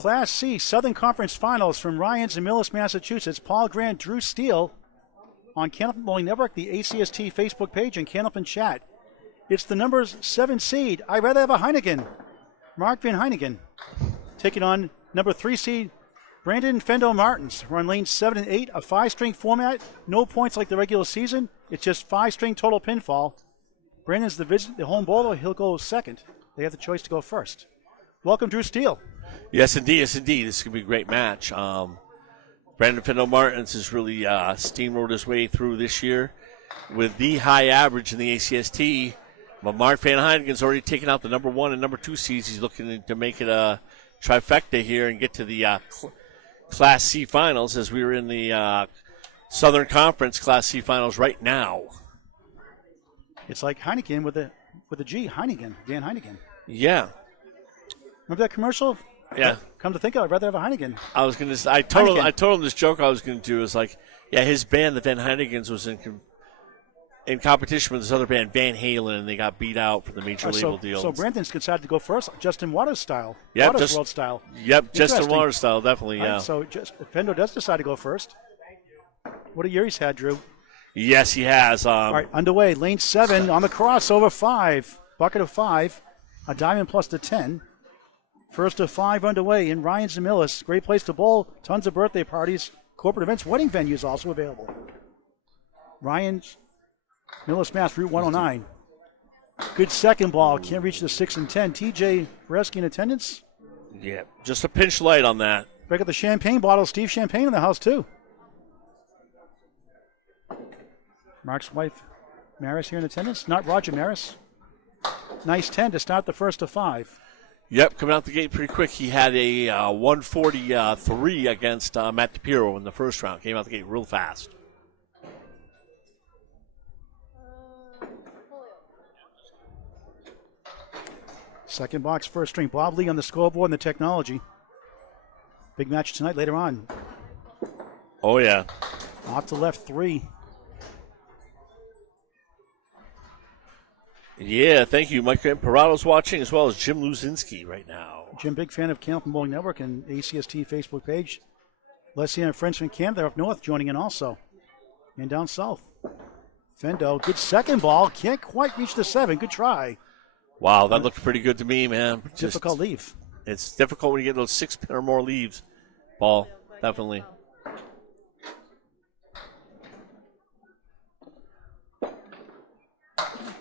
Class C Southern Conference Finals from Ryan's in Millis, Massachusetts. Paul, Grant, Drew Steele on Candlepin Bowling Network, the ACST Facebook page, and Candlepin Chat. It's the number 7 seed. I'd rather have a Heynigen. Mark Van Heynigen taking on number 3 seed Brandon Fendo Martins. We're on lanes 7 and 8, a 5-string format. No points like the regular season. It's just 5-string total pinfall. Brandon's the home bowler. He'll go second. They have the choice to go first. Welcome, Drew Steele. Yes, indeed. Yes, indeed. This is going to be a great match. Brandon Fendo Martins has really steamrolled his way through this year with the high average in the ACST. But Mark Van Heynigen's already taken out the number 1 and number 2 seeds. He's looking to make it a trifecta here and get to the Class C finals, as we were in the Southern Conference Class C finals right now. It's like Heynigen with a G. Heynigen. Van Heynigen. Yeah. Remember that commercial? Yeah. Come to think of it, I'd rather have a Heynigen. I told him this joke I was going to do is like, yeah, his band, the Van Heynigens, was in competition with this other band, Van Halen, and they got beat out for the major label deal. So Brandon's decided to go first, Justin Waters style. Yep, Waters World style. Yep, Justin Waters style, definitely, yeah. So Fendo does decide to go first. What a year he's had, Drew. Yes, he has. All right, underway, lane 7 on the cross, over 5. Bucket of 5, a diamond plus the 10. First of 5 underway in Ryan's and Millis. Great place to bowl. Tons of birthday parties, corporate events, wedding venues also available. Ryan's, Millis, Mass, Route 109. Good second ball. Can't reach the 6 and 10. TJ Reski in attendance. Yeah, just a pinch light on that. Break up the champagne bottle. Steve Champagne in the house, too. Mark's wife, Maris, here in attendance. Not Roger Maris. Nice 10 to start the first of 5. Yep, coming out the gate pretty quick. He had a 143 against Matt DePiro in the first round. Came out the gate real fast. Second box, first string. Bob Lee on the scoreboard and the technology. Big match tonight later on. Oh, yeah. Off to left 3. Yeah, thank you. Mike Imparado's watching, as well as Jim Luzinski right now. Jim, big fan of Candlepin Bowling Network and ACST Facebook page. Leslie and friends from Camp, they're up north joining in also. And down south. Fendo, good second ball. Can't quite reach the 7. Good try. Wow, that looked pretty good to me, man. Difficult leave. It's difficult when you get those 6-pin or more leaves. Ball, definitely.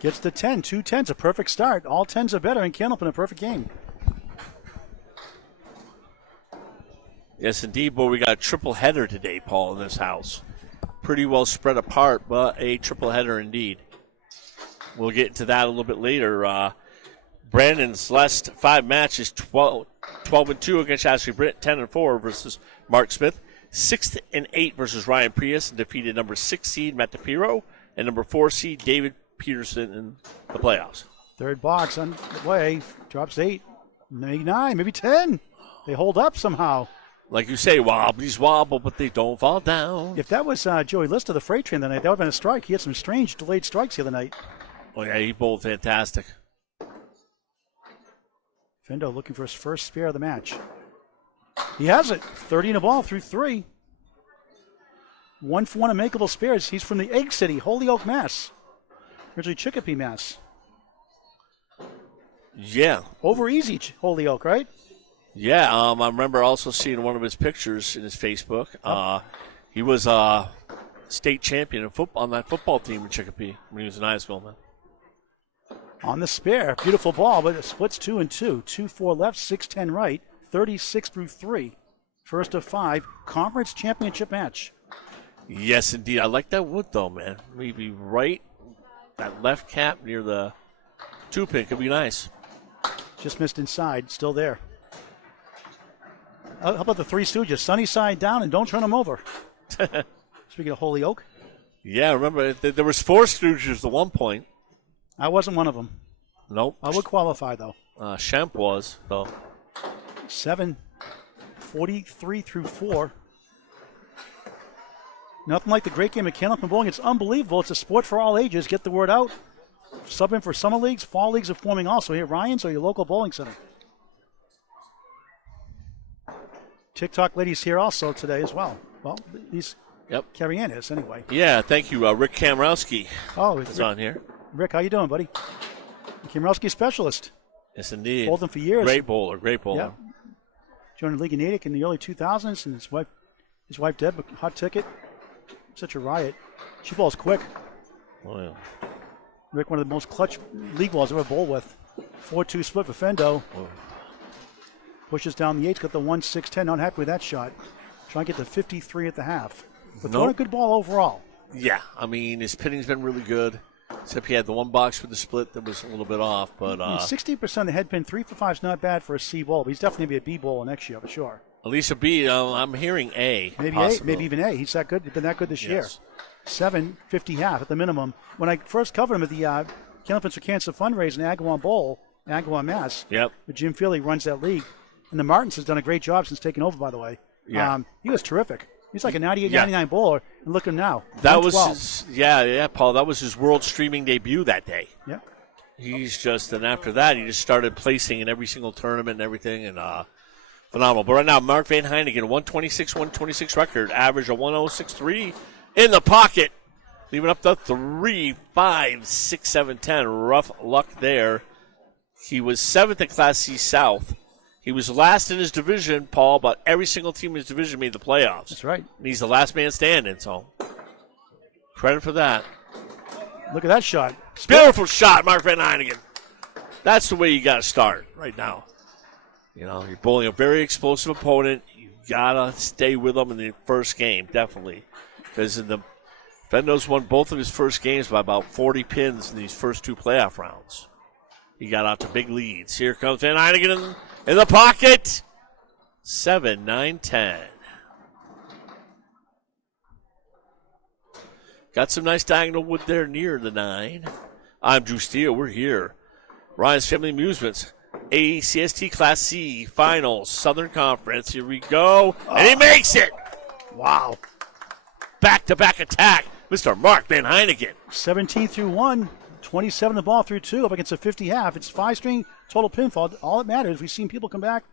Gets the 10. 2 10s, a perfect start. All 10s are better in Candlepin, a perfect game. Yes, indeed, boy. We got a triple header today, Paul, in this house. Pretty well spread apart, but a triple header indeed. We'll get into that a little bit later. Brandon's last 5 matches, 12-2 against Ashley Britt, 10-4 versus Mark Smith, 6-8 versus Ryan Prius, and defeated number 6 seed Matt DePiro and number 4 seed David Peterson in the playoffs. Third box on the way. Drops 8, maybe 9, maybe 10. They hold up somehow. Like you say, wobblies wobble, but they don't fall down. If that was Joey Lister, the freight train, the night, that would have been a strike. He had some strange delayed strikes the other night. Oh, yeah, he bowled fantastic. Fendo looking for his first spare of the match. He has it. 30 in a ball through 3. 1 for 1 unmakeable spares. He's from the Egg City, Holyoke, Mass. Originally Chicopee, Mass. Yeah. Over easy, Holyoke, right? Yeah, I remember also seeing one of his pictures in his Facebook. He was a state champion on that football team in Chicopee when he was in high school, man. On the spare, beautiful ball, but it splits 2 and 2. 2-4 left, 6-10 right, 36 through 3. First of 5, conference championship match. Yes, indeed. I like that wood, though, man. Maybe right, that left cap near the 2-pin could be nice. Just missed inside, still there. How about the Three Stooges? Sunny side down and don't turn them over. Speaking of Holyoke. Yeah, remember, there was 4 Stooges at one point. I wasn't one of them. Nope. I would qualify, though. Shemp was, though. 7, 43 through 4. Nothing like the great game of Candlepin Bowling. It's unbelievable. It's a sport for all ages. Get the word out. Sub in for summer leagues. Fall leagues are forming also here at Ryan's or your local bowling center. TikTok lady's here also today as well. Well, he's Carrie Ann is anyway. Yeah, thank you. Rick Kamrowski is on here. Rick, how you doing, buddy? Kamrowski specialist. Yes, indeed. Bowled him for years. Great bowler. Yeah. Joined the league in Natick in the early 2000s, and his wife Deb, a hot ticket. Such a riot. She bowls quick. Oh, yeah. Rick, one of the most clutch league balls I've ever bowled with. 4-2 split for Fendo. Oh. Pushes down the 8, got the 1-6-10. Not happy with that shot. Trying to get to 53 at the half. But throwing a good ball overall. Yeah, I mean, his pitting's been really good. Except he had the one box for the split that was a little bit off. But 60% of the head pin, 3 for 5 is not bad for a C bowl. But he's definitely going to be a B bowler next year for sure. At least a B. I'm hearing A. Maybe A, maybe even A. He's that good. Been that good this year. 750 half at the minimum. When I first covered him at the Candlepins for Cancer fundraiser in Agawam Bowl, Agawam, Mass. Yep. But Jim Feely runs that league. And the Martins has done a great job since taking over, by the way. Yeah. He was terrific. He's like a 98, 99 bowler. And look at him now. That was his, Paul. That was his world streaming debut that day. Yeah. He's just, and after that, he just started placing in every single tournament and everything, and phenomenal. But right now, Mark Van Heynigen, 126 record, average of 106.3 in the pocket, leaving up to 3, 5, 6, 7, 10. Rough luck there. He was 7th in Class C South. He was last in his division, Paul, but every single team in his division made the playoffs. That's right. And he's the last man standing, so credit for that. Look at that shot. Beautiful shot, Mark Van Heynigen. That's the way you got to start right now. You know, you're bowling a very explosive opponent. You got to stay with them in the first game, definitely. Because Fendo's won both of his first games by about 40 pins in these first 2 playoff rounds. He got out to big leads. Here comes Van Heynigen in the pocket. 7, 9, 10. Got some nice diagonal wood there near the 9. I'm Drew Steele. We're here. Ryan's Family Amusements. ACST Class C Finals, Southern Conference. Here we go. And he makes it. Wow. Back-to-back attack. Mr. Mark Van Heynigen. 17 through 1. 27 the ball through 2 up against a 50 half. It's 5-string total pinfall. All that matters, we've seen people come back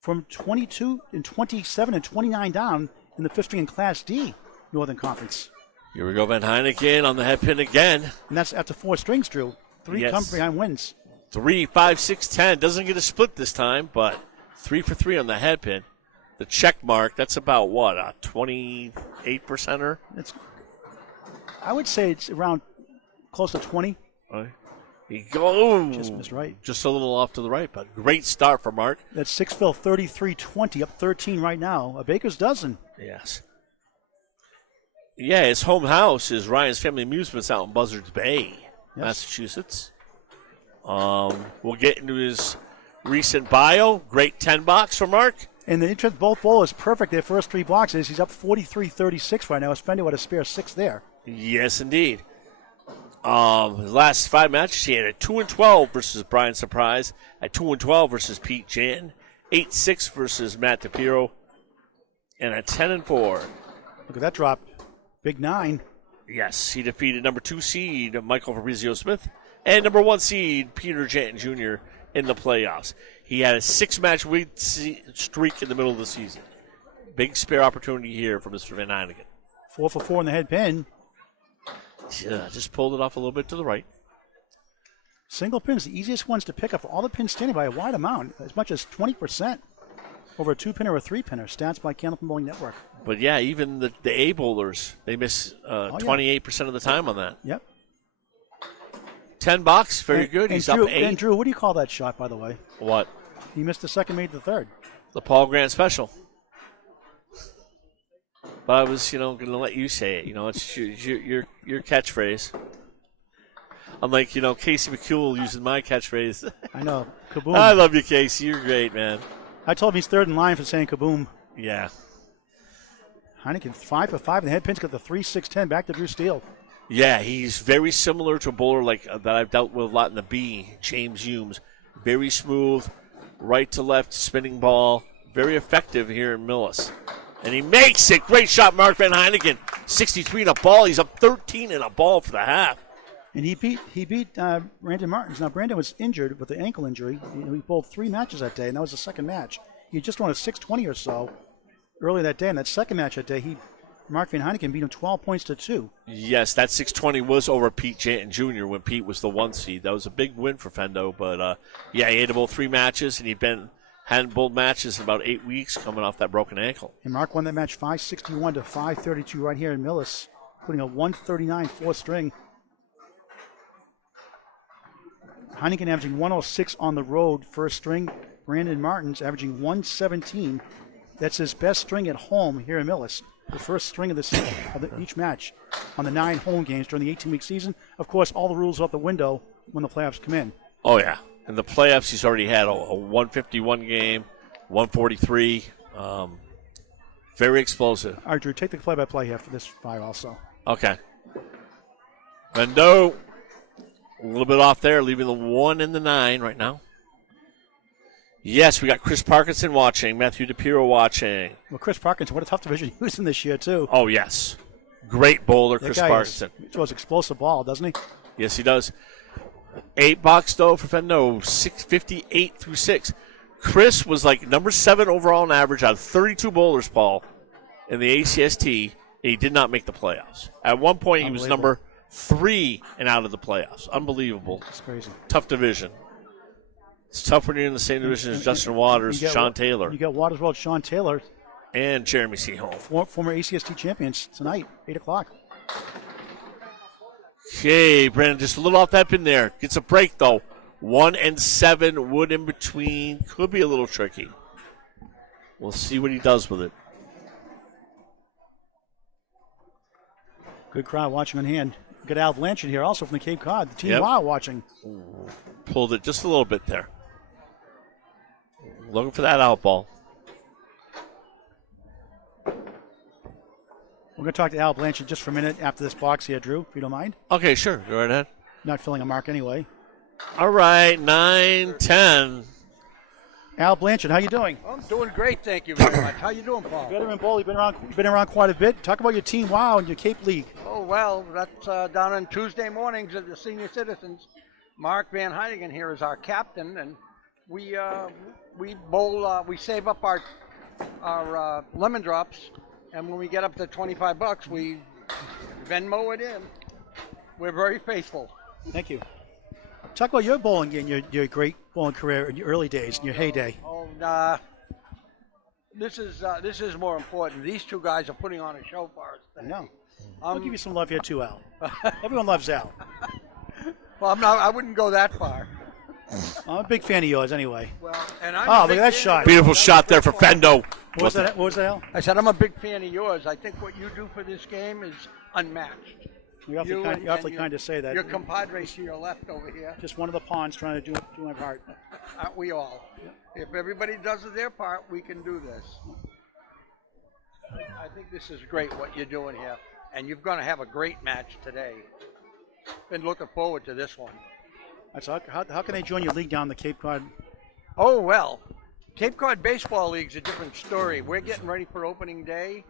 from 22 and 27 and 29 down in the 5th string in Class D Northern Conference. Here we go, Van Heynigen on the head pin again. And that's after 4 strings, Drew. 3 come behind wins. 3, 5, 6, 10. Doesn't get a split this time, but 3 for 3 on the head pin. The check mark, that's about what, a 28%er? I would say it's around close to 20. He goes. Just missed right. Just a little off to the right, but great start for Mark. That's 6 fill, 33-20, up 13 right now. A baker's dozen. Yes. Yeah, his home house is Ryan's Family Amusements out in Buzzards Bay, Massachusetts. We'll get into his recent bio. Great 10 box for Mark. And the interest, both bowlers perfect their first 3 boxes. He's up 43-36 right now. Fendo had a spare 6 there. Yes, indeed. His last 5 matches, he had a 2-12 versus Brian Surprise, a 2-12 versus Pete Jan, 8-6 versus Matt DePiro, and a 10-4. Look at that drop. Big 9. Yes, he defeated number 2 seed Michael Fabrizio Smith and number 1 seed Peter Janton Jr. in the playoffs. He had a 6-match win streak in the middle of the season. Big spare opportunity here for Mr. Van Heynigen. 4 for 4 in the head pin. Yeah, just pulled it off a little bit to the right. Single pins, the easiest ones to pick up. All the pins standing by a wide amount, as much as 20% over a 2-pinner or a 3-pinner. Stats by Candlepin Bowling Network. But yeah, even the A bowlers, they miss 28% of the time on that. Yep. 10 box, very good. He's Drew, up 8. And Drew, what do you call that shot, by the way? What? He missed the second, made the third. The Paul Grant special. But I was, going to let you say it. It's your catchphrase. Unlike, Casey McCule using my catchphrase. I know. Kaboom. I love you, Casey. You're great, man. I told him he's third in line for saying kaboom. Yeah. Heynigen 5 for 5. And the head pin's got the 3-6-10 back to Drew Steele. Yeah, he's very similar to a bowler like that I've dealt with a lot in the B, James Humes. Very smooth, right to left, spinning ball. Very effective here in Millis. And he makes it. Great shot, Mark Van Heynigen. 63 in a ball. He's up 13 in a ball for the half. And he beat Brandon Martins. Now, Brandon was injured with the ankle injury. He bowled 3 matches that day, and that was the second match. He just won a 620 or so. earlier that day. In that second match that day, Mark Van Heynigen beat him 12 points to 2. Yes, that 620 was over Pete Janton Jr. when Pete was the 1 seed. That was a big win for Fendo. But, he had about 3 matches, and hadn't bowled matches in about 8 weeks coming off that broken ankle. And Mark won that match 561 to 532 right here in Millis, putting a 139 fourth string. Heynigen averaging 106 on the road first string. Brandon Martin's averaging 117. That's his best string at home here in Millis. The first string of each match on the 9 home games during the 18-week season. Of course, all the rules are out the window when the playoffs come in. Oh, yeah. In the playoffs, he's already had a 151 game, 143. Very explosive. All right, Drew, take the play-by-play here for this 5 also. Okay. Fendo, a little bit off there, leaving the 1 and the 9 right now. Yes, we got Chris Parkinson watching, Matthew DePiro watching. Well, Chris Parkinson, what a tough division he was in this year, too. Oh, yes. Great bowler, Chris Parkinson. He throws explosive ball, doesn't he? Yes, he does. 8 box, though, for Fendo, 658 through 6. Chris was like number 7 overall in average out of 32 bowlers, Paul, in the ACST, and he did not make the playoffs. At one point, he was number 3 and out of the playoffs. Unbelievable. That's crazy. Tough division. It's tough when you're in the same division as Justin Waters, Sean Taylor. You got Waters World, Sean Taylor. And Jeremy Seaholm. Former ACST champions tonight, 8 o'clock. Okay, Brandon, just a little off that pin there. Gets a break, though. 1 and 7, wood in between. Could be a little tricky. We'll see what he does with it. Good crowd watching on hand. We got Al Blanchard here also from the Cape Cod. The Team Wow watching. Pulled it just a little bit there. Looking for that out ball. We're going to talk to Al Blanchard just for a minute after this box here, Drew, if you don't mind. Okay, sure. Go right ahead. Not filling a mark anyway. All right, 9-10. Al Blanchard, how you doing? I'm doing great, thank you very much. How you doing, Paul? Veteran Bowl, you've been around quite a bit. Talk about your Team Wow and your Cape League. Oh, well, that's down on Tuesday mornings at the Senior Citizens. Mark Van Heynigen here is our captain, and we bowl. We save up our lemon drops, and when we get up to $25, we Venmo it in. We're very faithful. Thank you. Talk about your bowling and your great bowling career in your early days, in your heyday. Oh, this is more important. These two guys are putting on a show for us today. I know. I'll give you some love here too, Al. Everyone loves Al. Well, I wouldn't go that far. I'm a big fan of yours anyway. Well, and I'm look at that shot. Beautiful shot there for Fendo. What was that, Al? I said I'm a big fan of yours. I think what you do for this game is unmatched. You're awfully kind to say that. Your compadres to your left over here. Just one of the pawns trying to do my part. Aren't we all? Yep. If everybody does their part, we can do this. I think this is great what you're doing here. And you're going to have a great match today. Been looking forward to this one. How can they join your league down the Cape Cod? Oh, well, Cape Cod Baseball League's a different story. We're getting ready for opening day.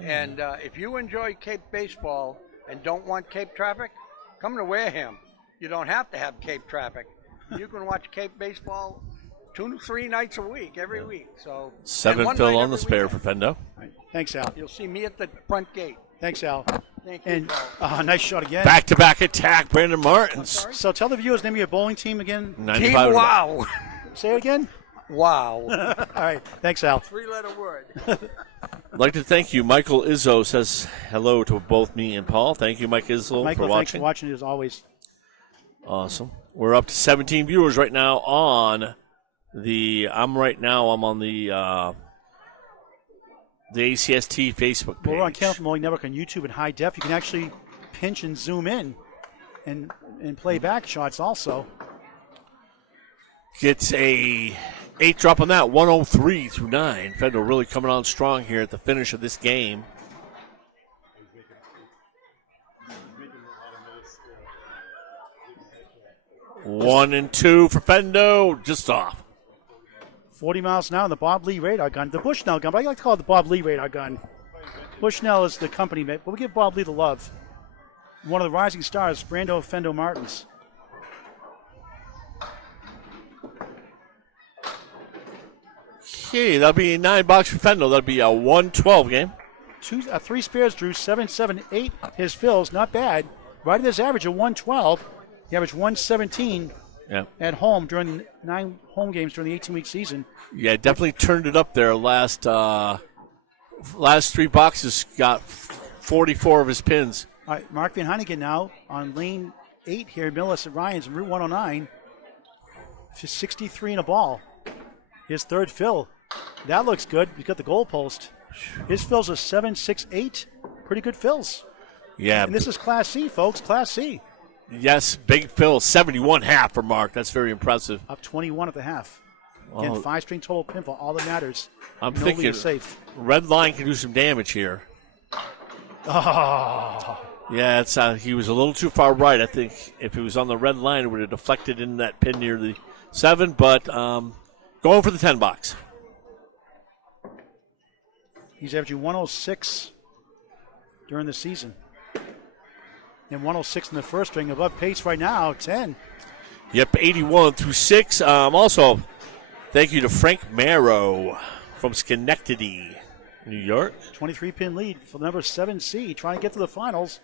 And if you enjoy Cape Baseball and don't want Cape traffic, come to Wareham. You don't have to have Cape traffic. You can watch Cape Baseball 2 to 3 nights a week, every week. So 7 fill on the spare for Fendo. Right. Thanks, Al. You'll see me at the front gate. Thanks, Al. Thank you. And nice shot again. Back-to-back attack, Brandon Martins. So tell the viewers, name of your bowling team again. Team Wow. Say it again. Wow. All right. Thanks, Al. 3-letter word. I'd like to thank you. Michael Izzo says hello to both me and Paul. Thank you, Mike Izzo, Michael, for watching. Thanks for watching as always. Awesome. We're up to 17 viewers right now on I'm on the ACST Facebook page. We're on Canal Bowling Network on YouTube in high def. You can actually pinch and zoom in and play back shots also. Gets a 8 drop on that, 103 through 9. Fendo really coming on strong here at the finish of this game. One and 2 for Fendo, just off. 40 miles an hour on the Bob Lee radar gun. The Bushnell gun, but I like to call it the Bob Lee radar gun. Bushnell is the company, but we give Bob Lee the love. One of the rising stars, Brando Fendo Martins. Okay, that'll be $9 for Fendo. That'll be a 112 game. Three spares, Drew, 7, 7, 8. His fills, not bad. Right at his average of 112. He averaged 117 at home during 9 home games during the 18-week season. Yeah, definitely turned it up there. Last 3 boxes got 44 of his pins. All right, Mark Van Heynigen now on lane 8 here, Millis at Ryan's, Route 109. 63 in a ball. His third fill. That looks good. He's got the goal post. His fills are 7, 6, 8. Pretty good fills. Yeah. And this is Class C, folks. Class C. Yes, big fill. 71 half for Mark. That's very impressive. Up 21 at the half. Again, 5-string total pin for all that matters. I'm thinking safe. Red line can do some damage here. Oh. Yeah, it's he was a little too far right. I think if he was on the red line, it would have deflected in that pin near the 7, but going for the 10 box. He's averaging 106 during the season. And 106 in the first string. Above pace right now, 10. Yep, 81 through 6. Also, thank you to Frank Marrow from Schenectady, New York. 23-pin lead for the number 7 seed, trying to get to the finals.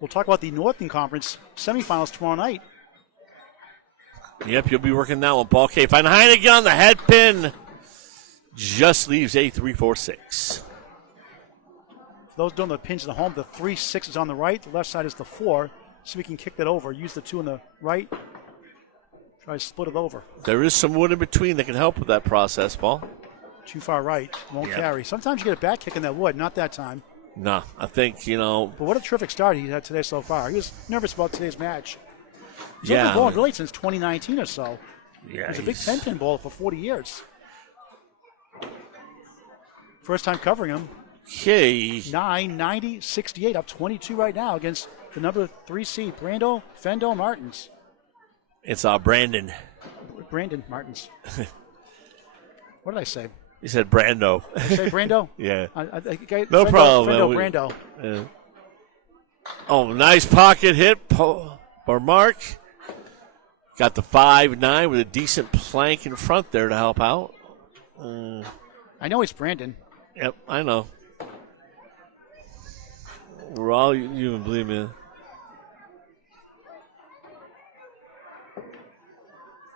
We'll talk about the Northern Conference semifinals tomorrow night. Yep, you'll be working that one, Paul K. Find Heynigen on the head pin. Just leaves a 3-4-6. For those doing the pins in the home, the 3-6 is on the right. The left side is the 4. So we can kick that over. Use the 2 on the right. Try to split it over. There is some wood in between that can help with that process, Paul. Too far right. Won't carry. Sometimes you get a back kick in that wood. Not that time. No, I think, But what a terrific start he had today so far. He was nervous about today's match. He's only been bowling really since 2019 or so. Yeah, He's a big 10-pin bowler for 40 years. First time covering him. Okay. 990, 68, up 22 right now against the number 3 seed, Fendo Martins. It's Brandon. Brandon Martins. What did I say? You said Brando. Did I say Brando? Yeah. No problem. Brando. Yeah. Oh, nice pocket hit for Mark. Got the 5-9 with a decent plank in front there to help out. I know he's Brandon. Yep, I know. We're all you and believe me.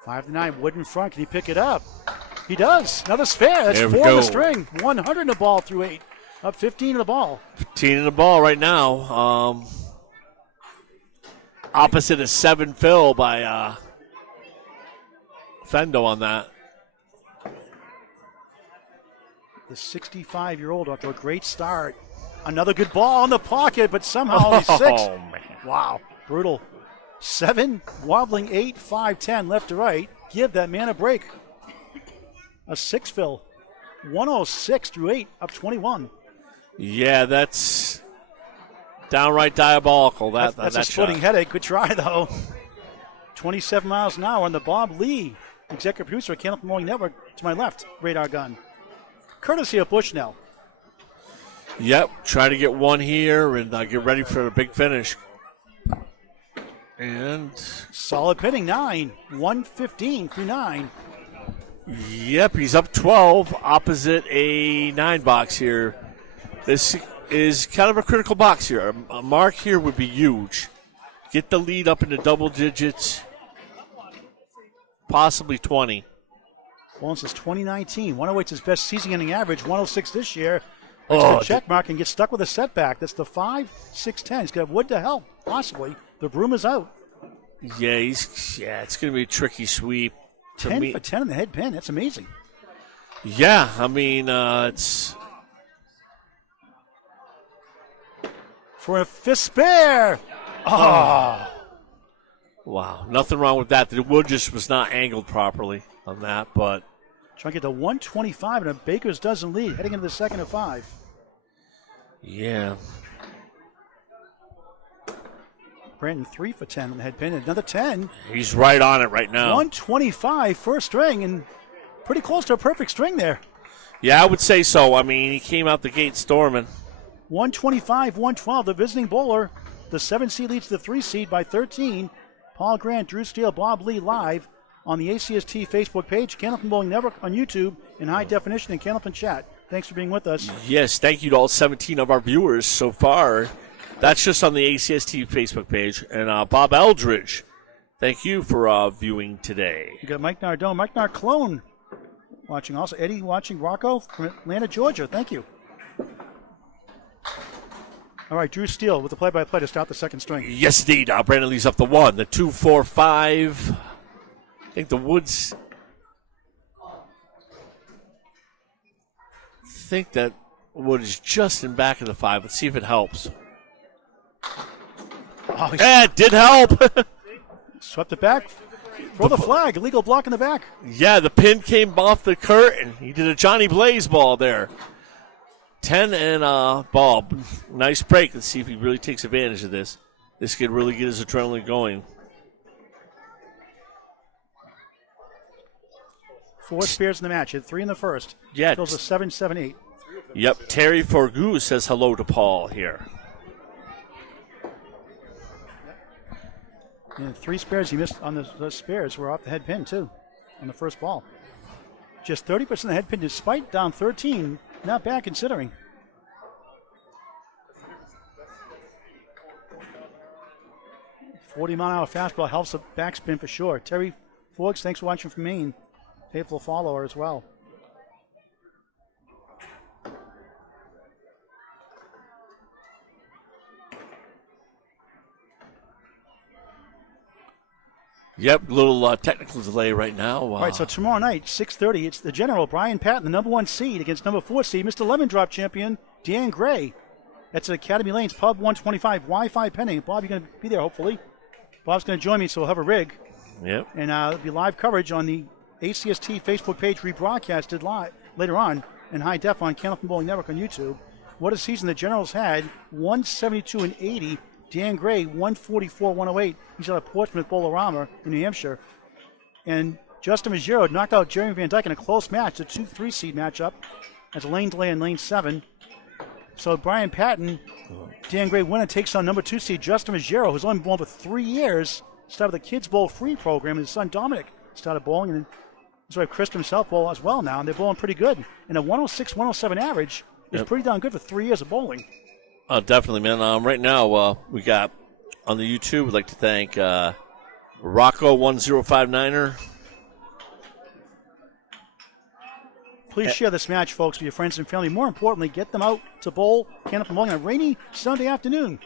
5-9, wood in front. Can he pick it up? He does. Another spare. That's 4 in the string. 100 in the ball through 8. Up 15 in the ball. 15 in the ball right now. Opposite of 7 fill by Fendo on that. The 65-year-old off to a great start. Another good ball in the pocket, but somehow he's 6. Oh, man. Wow. Brutal. 7, wobbling 8, 5, 10, left to right. Give that man a break. A 6 fill. 106 through 8, up 21. Yeah, that's downright diabolical. That's a splitting headache. Good try, though. 27 miles an hour on the Bob Lee, executive producer of Candlepin Bowling Network, to my left, radar gun. Courtesy of Bushnell. Yep, try to get one here and get ready for the big finish. And solid pinning, 9, 115 through 9. Yep, he's up 12 opposite a 9 box here. This is kind of a critical box here. A mark here would be huge. Get the lead up into double digits, possibly 20. Well, since 2019, 108's his best season-ending average, 106 this year. A check mark and get stuck with a setback. That's the 5, 6, 10. He's got wood to help, possibly. The broom is out. Yeah, it's going to be a tricky sweep. 10 for 10 in the head pin. That's amazing. Yeah, I mean, it's... For a fifth spare. Oh. Wow, nothing wrong with that. The wood just was not angled properly on that, but... Trying to get to 125 and a Baker's dozen lead, heading into the second of 5. Yeah. Brandon 3 for 10 on the head pin. Another 10. He's right on it right now. 125 first string and pretty close to a perfect string there. Yeah, I would say so. I mean, he came out the gate storming. 125, 112. The visiting bowler. The 7 seed leads the 3 seed by 13. Paul Grant, Drew Steele, Bob Lee live on the ACST Facebook page, Candlepin Bowling Network on YouTube in high definition, and Candlepin Chat. Thanks for being with us. Yes, thank you to all 17 of our viewers so far. That's just on the ACST Facebook page. And Bob Eldridge, thank you for viewing today. You got Mike Nardone, Mike Narclone watching also. Eddie watching, Rocco from Atlanta, Georgia. Thank you. All right, Drew Steele with the play-by-play to start the second string. Yes, indeed. Brandon leads up the 1, the 2, 4, 5. I think the Woods. I think that Wood is just in back of the 5. Let's see if it helps. Oh, yeah, it did help. Swept it back. Throw the flag. Illegal block in the back. Yeah, the pin came off the curtain. He did a Johnny Blaze ball there. 10 and ball. Nice break. Let's see if he really takes advantage of this. This could really get his adrenaline going. 4 spares in the match. He had 3 in the first. Yeah. Fills a 7-7-8. Yep. Terry Forgu says hello to Paul here. And 3 spares he missed on the spares were off the head pin, too, on the first ball. Just 30% of the head pin despite down 13. Not bad considering. $40-mile-an-hour fastball helps the backspin for sure. Terry Forbes, thanks for watching from Maine. Faithful follower as well. Yep, little technical delay right now. All right, so tomorrow night, 6:30, it's the General, Brian Patten, the number 1 seed against number 4 seed, Mr. Lemon Drop champion, Dan Gray. That's at Academy Lanes, Pub 125, Wi-Fi pending. Bob, you're going to be there, hopefully. Bob's going to join me, so we'll have a rig. Yep. And there'll be live coverage on the ACST Facebook page, rebroadcasted live later on in high def on Candlepin Bowling Network on YouTube. What a season the Generals had, 172-80. Dan Gray, 144-108. He's out of Portsmouth Bolorama in New Hampshire. And Justin Ruggiero knocked out Jeremy Van Dyke in a close match, a 2-3 seed matchup. That's a lane delay in lane 7. So Brian Patten, Dan Gray winner, takes on number 2 seed Justin Ruggiero, who's only been bowling for 3 years. Started the Kids Bowl free program, and his son Dominic started bowling, and his wife Chris himself bowl as well now, and they're bowling pretty good. And a 106-107 average is pretty darn good for 3 years of bowling. Oh, definitely, man. Right now, we got on the YouTube, we'd like to thank Rocco1059er. Please share this match, folks, with your friends and family. More importantly, get them out to bowl Candlepin Bowling on a rainy Sunday afternoon.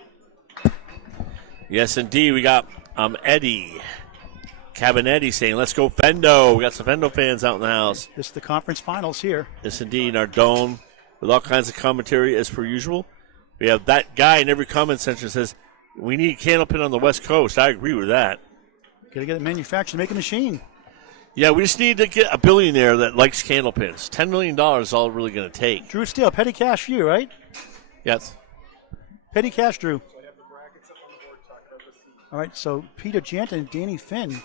Yes, indeed. We got Eddie Cabinetti saying, let's go Fendo. We got some Fendo fans out in the house. This is the conference finals here. Yes, indeed. Nardone with all kinds of commentary as per usual. We have that guy in every comment section says, we need Candlepin on the West Coast. I agree with that. Got to get it manufactured to make a machine. Yeah, we just need to get a billionaire that likes Candlepins. $10 million is all really going to take. Drew Steele, petty cash for you, right? Yes. Petty cash, Drew. All right, so Peter Janton and Danny Finn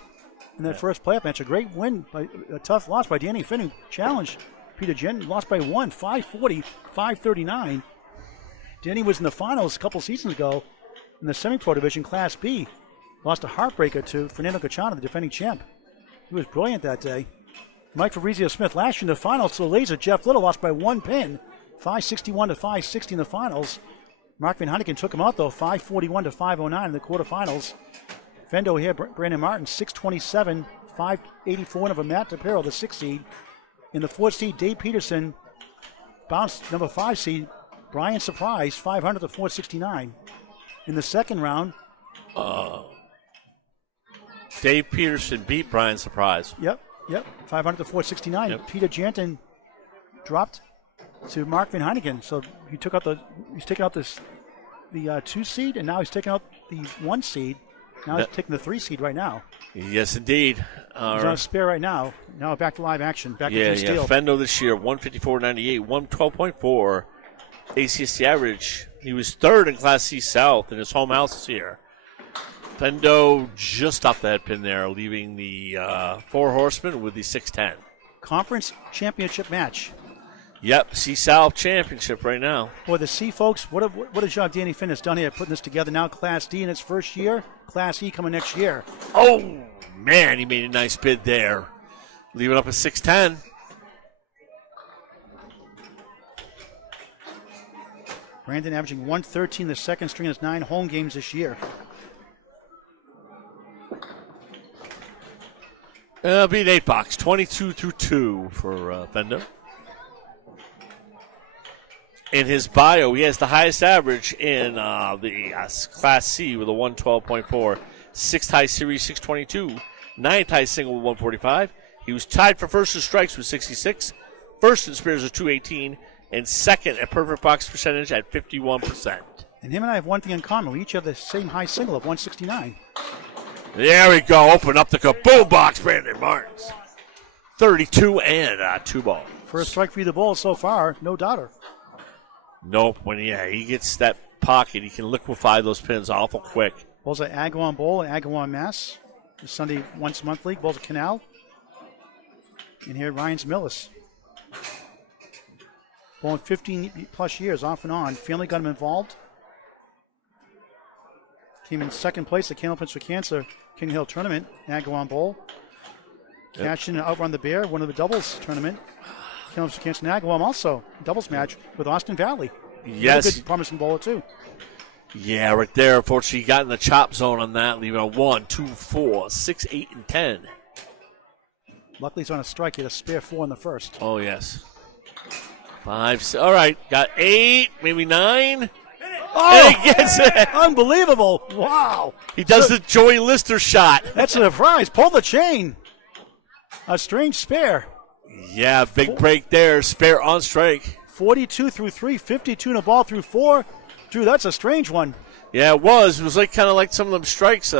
in that first playoff match. A great win, by a tough loss by Danny Finn, who challenged Peter Janton. Lost by 1, 540, 539. Danny was in the finals a couple seasons ago in the semi-pro division, Class B. Lost a heartbreaker to Fernando Cachano, the defending champ. He was brilliant that day. Mike Fabrizio-Smith last year in the finals to the laser. Jeff Little lost by 1 pin, 561 to 560 in the finals. Mark Van Heynigen took him out, though, 541 to 509 in the quarterfinals. Fendo here, Brandon Martin, 627, 584 of a Matt DePiro, the 6th seed. In the 4th seed, Dave Peterson bounced number 5 seed, Brian Surprise, 500 to 469. In the second round, Dave Peterson beat Brian Surprise. Yep, 500 to 469. Yep. Peter Janton dropped to Mark Van Heynigen. So he's taking out the 2 seed, and now he's taking out the 1 seed. Now he's taking the 3 seed right now. Yes, indeed. He's on a spare right now. Now back to live action. Back to yeah. Steele. Fendo this year, 154.98, 112.4 ACST average. He was 3rd in Class C South in his home house this year. Fendo just off the head pin there, leaving the 4 horsemen with the 610. Conference championship match. Yep, C-South Championship right now. Boy, the C folks, what a job Danny Finn has done here putting this together. Now Class D in its first year, Class E coming next year. Oh, man, he made a nice bid there. Leave it up at 6'10". Brandon averaging 113 the second string in his 9 home games this year. It'll be an 8-box, 22 through 2 for Fendo. In his bio, he has the highest average in the Class C with a 112.4, 6th high series 622, 9th high single with 145. He was tied for first in strikes with 66, first in spares with 218, and second at perfect box percentage at 51%. And him and I have one thing in common. We each have the same high single of 169. There we go. Open up the kaboom box, Brandon Martins. 32 and 2 ball. First strike for the ball so far, no doubter. Nope. He gets that pocket, he can liquefy those pins awful quick. Ball's at Agawam Bowl in Agawam, Mass. The Sunday once monthly. Ball's at Canal. And here Ryan's Millis. Bowling 15 plus years off and on. Family got him involved. Came in second place at Candleprints for Cancer King Hill Tournament, Agawam Bowl. Cashed in and outrun the Bear, one of the doubles tournament. Candleprints for Cancer and Agawam also, doubles match with Austin Valley. Yes. Good promising bowler too. Yeah, right there. Unfortunately, he got in the chop zone on that, leaving a 1, 2, 4, 6, 8, and 10. Luckily he's on a strike. He had a spare 4 in the first. Oh, yes. 5, all right, got 8, maybe 9. Oh, he gets it. Unbelievable. Wow. He does the Joey Lister shot. That's a surprise. Pull the chain. A strange spare. Yeah, big break there. Spare on strike. 42 through 3, 52 in a ball through 4. Drew, that's a strange one. Yeah, it was. It was like kind of like some of them strikes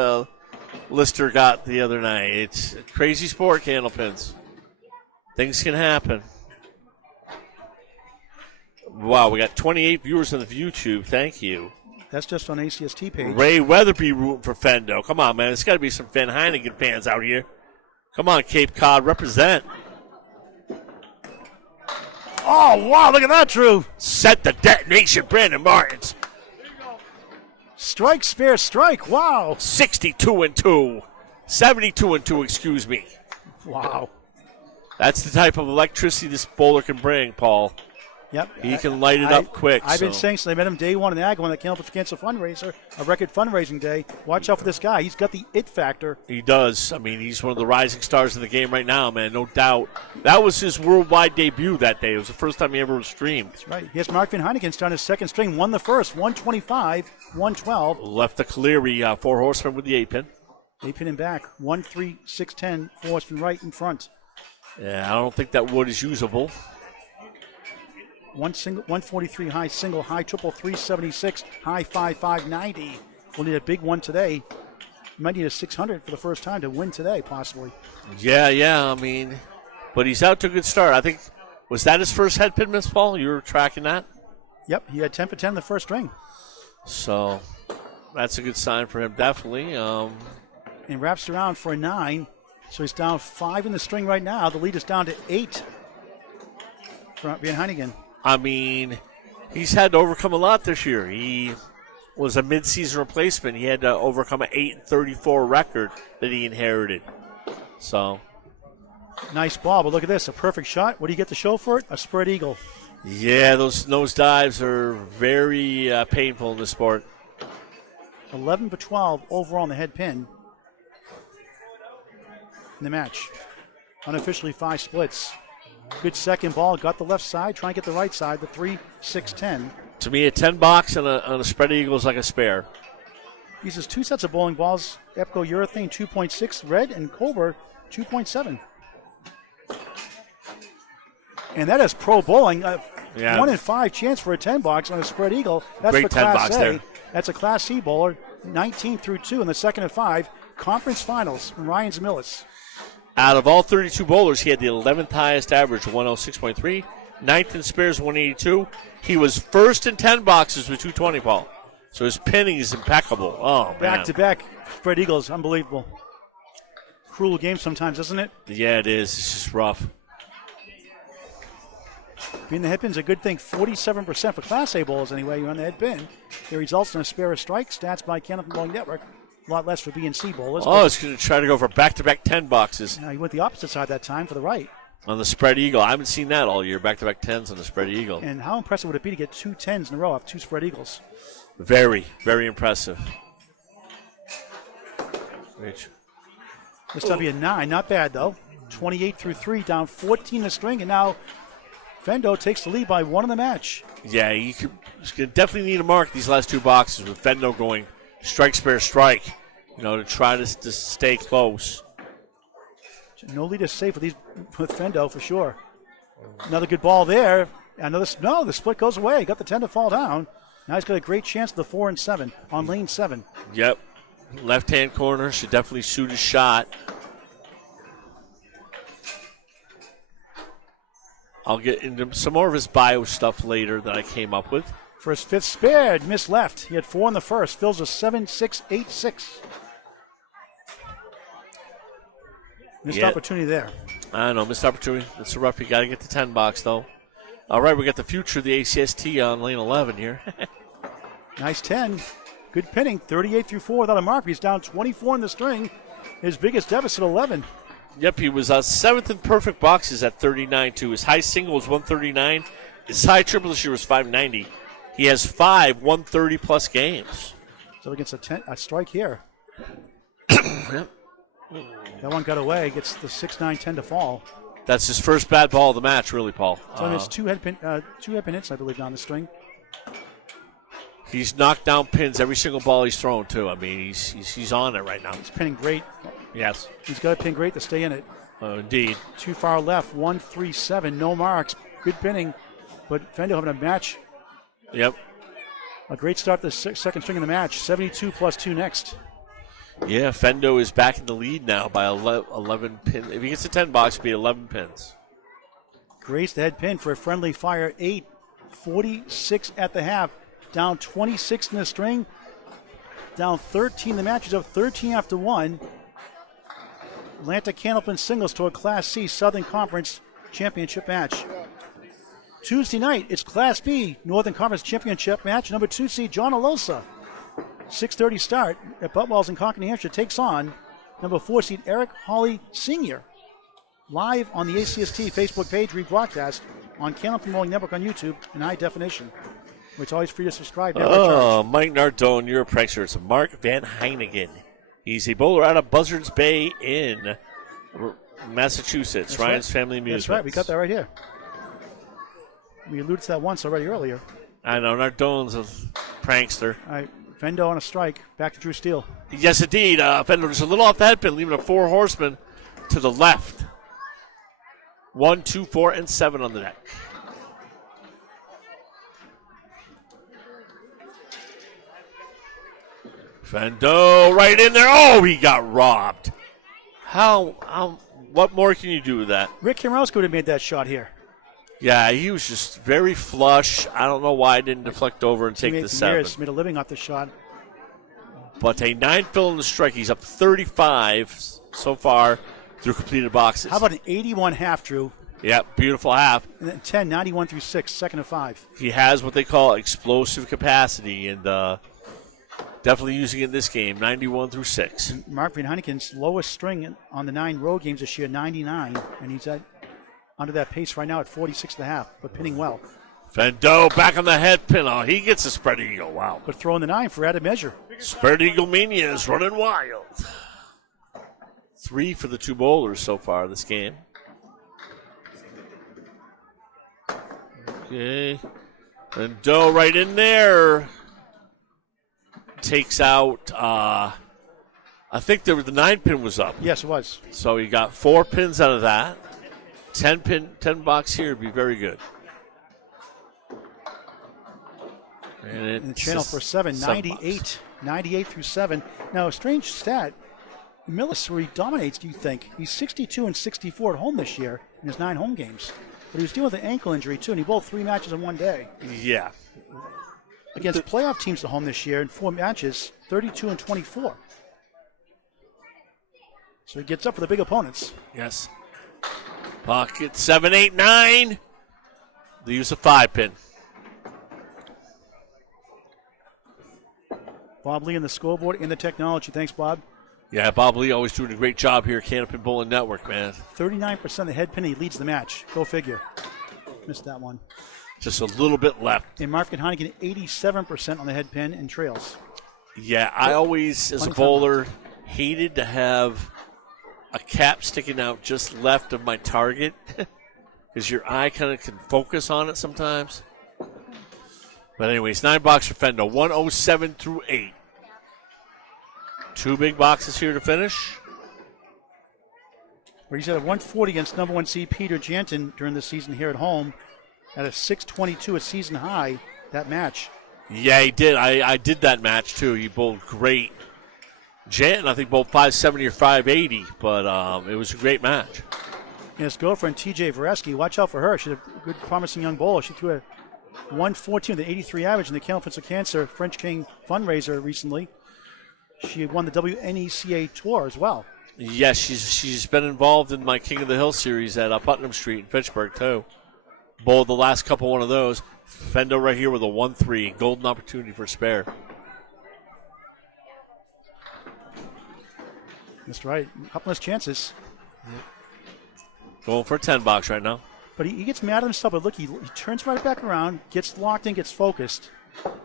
Lister got the other night. It's a crazy sport, Candlepins. Things can happen. Wow, we got 28 viewers on the YouTube. Thank you. That's just on ACST page. Ray Weatherby rooting for Fendo. Come on, man. There's got to be some Van Heynigen fans out here. Come on, Cape Cod, represent. Oh, wow, look at that, Drew. Set the detonation, Brandon Martins. Strike, spare, strike. Wow. 62 and 2. 72 and 2, excuse me. Wow. That's the type of electricity this bowler can bring, Paul. Yep. He can light it up quick. I've been saying since I met him day one in Agawam, that Candleprints for Cancer fundraiser, a record fundraising day. Watch out for this guy. He's got the it factor. He does. I mean, he's one of the rising stars in the game right now, man, no doubt. That was his worldwide debut that day. It was the first time he ever was streamed. That's right. Here's Mark Van Heynigen starting his second string. Won the first, 125, 112. Left the Caleri 4 horsemen with the 8-pin. 8-pin and back. 1, 3, 6, 10. 4 horsemen right in front. Yeah, I don't think that wood is usable. 143 high single, high triple 376, high 590. We'll need a big one today. You might need a 600 for the first time to win today, possibly. Yeah, I mean, but he's out to a good start. I think, was that his first head pin miss, Paul? You were tracking that? Yep, he had 10 for 10 in the first string. So that's a good sign for him, definitely. And wraps around for a 9. So he's down 5 in the string right now. The lead is down to 8 for Van Heynigen. I mean, he's had to overcome a lot this year. He was a mid-season replacement. He had to overcome an 8-34 record that he inherited. So, nice ball, but look at this, a perfect shot. What do you get to show for it? A spread eagle. Yeah, those nose dives are very painful in this sport. 11 for 12 overall on the head pin in the match. Unofficially 5 splits. Good second ball. Got the left side. Trying to get the right side. The 3, 6, 10. To me, a 10 box and a spread eagle is like a spare. Uses 2 sets of bowling balls. Epco Urethane 2.6 red and Cobra 2.7. And that is pro bowling. 1 in 5 chance for a 10 box on a spread eagle. That's great for 10 Class box A. there. That's a Class C bowler. 19 through 2 in the second of 5. Conference finals from Ryan's Millis. Out of all 32 bowlers, he had the 11th highest average, 106.3. 9th in spares, 182. He was first in 10 boxes with 220, Paul. So his pinning is impeccable. Oh, man. Back-to-back spread eagles, unbelievable. Cruel game sometimes, isn't it? Yeah, it is. It's just rough. Being the head pin's a good thing. 47% for Class A bowlers anyway. You're on the head pin. It results in a spare of strike. Stats by Candlepin Bowling Network. A lot less for B and C bowlers. Oh, it's going to try to go for back-to-back 10 boxes. Now he went the opposite side that time for the right. On the spread eagle. I haven't seen that all year. Back-to-back 10s on the spread eagle. And how impressive would it be to get 2 10s in a row off 2 spread eagles? Very, very impressive. Rich. This will be a 9. Not bad, though. 28 through 3, down 14 a string, and now Fendo takes the lead by 1 in the match. Yeah, you definitely need to mark these last 2 boxes with Fendo going strike, spare, strike, to try to stay close. No lead is safe with Fendo for sure. Another good ball there. The split goes away. Got the 10 to fall down. Now he's got a great chance of the 4 and 7 on lane 7. Yep. Left-hand corner should definitely suit his shot. I'll get into some more of his bio stuff later that I came up with. For his 5th spared, missed left. He had 4 in the first. Fills a 7-6-8-6. Missed opportunity there. I know, missed opportunity. That's a rough. You got to get the 10 box, though. All right, we got the future of the ACST on lane 11 here. Nice 10. Good pinning. 38 through 4 without a mark. He's down 24 in the string. His biggest deficit, 11. Yep, he was 7th in perfect boxes at 39, too. His high single was 139. His high triple this year was 590. He has 5 130-plus games. So he gets a strike here. Yep. That one got away. Gets the 6-9-10 to fall. That's his first bad ball of the match, really, Paul. So there's 2 head pin hits, I believe, down the string. He's knocked down pins every single ball he's thrown, too. I mean, he's on it right now. He's pinning great. Yes. He's got to pin great to stay in it. Indeed. Too far left, 1-3-7, no marks. Good pinning, but Fendo having a match. Yep. A great start to the second string of the match. 72 plus 2 next. Yeah, Fendo is back in the lead now by 11 pins. If he gets a 10 box, it'll be 11 pins. Grace the head pin for a friendly fire. 8-46 at the half. Down 26 in the string. Down 13 the match. He's up 13 after 1. Atlanta Candlepin singles to a Class C Southern Conference Championship match. Tuesday night, it's Class B Northern Conference Championship match. Number 2 seed John Alosa. 6:30 start at Buttwalls in Concord, New Hampshire. Takes on number 4 seed Eric Hawley Sr. Live on the ACST Facebook page, rebroadcast on Candlepin Bowling Network on YouTube in high definition. It's always free to subscribe. Mike Nardone, you're a prankster. It's Mark Van Heynigen. He's a bowler out of Buzzards Bay in Massachusetts. That's Ryan's right. Family Amusements. That's right. We got that right here. We alluded to that once already earlier. I know. Nardone's a prankster. All right. Fendo on a strike. Back to Drew Steele. Yes, indeed. Fendo just a little off the head pin, leaving a 4 horseman to the left. 1, 2, 4, and 7 on the deck. Fendo right in there. Oh, he got robbed. What more can you do with that? Rick Kimrowski would have made that shot here. Yeah, he was just very flush. I don't know why I didn't deflect over and take the 7. Years, made a living off the shot. But a 9 fill in the strike. He's up 35 so far through completed boxes. How about an 81 half, Drew? Yeah, beautiful half. And then 10, 91 through 6, second of 5. He has what they call explosive capacity, and definitely using it in this game, 91 through 6. And Mark Van Heineken's lowest string on the 9 road games this year, 99. And he's under that pace right now at 46.5, but pinning well. Fendo back on the head pin. Oh, he gets a spread eagle. Wow. But throwing the 9 for added measure. Spread eagle mania is running wild. 3 for the 2 bowlers so far this game. Okay. Fendo right in there. Takes out, I think the 9 pin was up. Yes, it was. So he got 4 pins out of that. 10 box here would be very good. And the channel for 7, 98 through 7. Now, a strange stat. Millis, where he dominates, do you think? He's 62 and 64 at home this year in his 9 home games. But he was dealing with an ankle injury, too, and he bowled 3 matches in one day. Yeah. Against playoff teams at home this year in 4 matches, 32 and 24. So he gets up for the big opponents. Yes. Pocket 7, 8, 9. They use a 5-pin. Bob Lee in the scoreboard and the technology. Thanks, Bob. Yeah, Bob Lee always doing a great job here at Canopy Bowling Network, man. 39% of the head pin. He leads the match. Go figure. Missed that one. Just a little bit left. And Mark Heynigen, 87% on the head pin and trails. Yeah, I always, as a bowler, hated to have a cap sticking out just left of my target because your eye kind of can focus on it sometimes. But anyways, 9 box for Fendo, 107 through 8. 2 big boxes here to finish. Where he's at a 140 against number 1 seed Peter Janton during the season here at home at a 622, a season high, that match. Yeah, he did. I did that match, too. He bowled great. Janton, I think, bowled 570 or 580, but it was a great match. And his girlfriend, TJ Vareski, watch out for her. She's a good, promising young bowler. She threw a 114 with an 83 average in the Candlepins of Cancer French King fundraiser recently. She won the WNECA tour as well. Yes, she's been involved in my King of the Hill series at Putnam Street in Fitchburg, too. Bowled the last couple one of those. Fendo right here with a 1-3. Golden opportunity for spare. That's right. A couple less chances. Going for a 10 box right now. But he gets mad at himself. But look, he turns right back around, gets locked in, gets focused.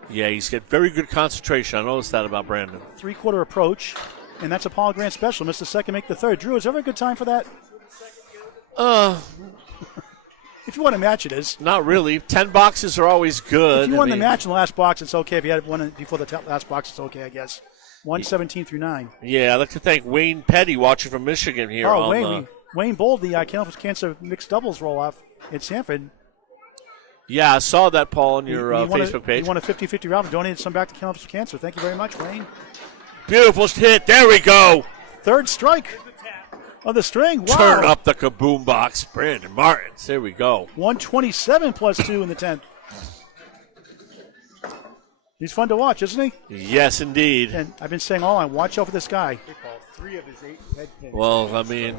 Yeah, he's got very good concentration. I noticed that about Brandon. 3-quarter approach, and that's a Paul Grant special. Missed the second, make the third. Drew, is there ever a good time for that? If you want to match, it is. Not really. 10 boxes are always good. If you won the match in the last box, it's okay. If you had one before the last box, it's okay, I guess. 117 through 9. Yeah, I'd like to thank Wayne Petty watching from Michigan here. Oh, Wayne bowled the Candlepins Cancer mixed doubles roll-off at Sanford. Yeah, I saw that, Paul, on your Facebook page. He won a 50-50 round and donated some back to Candlepins Cancer. Thank you very much, Wayne. Beautiful hit. There we go. Third strike of the string. Wow. Turn up the kaboom box. Brandon Martins. There we go. 127 plus 2 in the 10th. He's fun to watch, isn't he? Yes, indeed. And I've been saying all along, watch out for this guy. 3 of his 8 head pins. Well, I mean,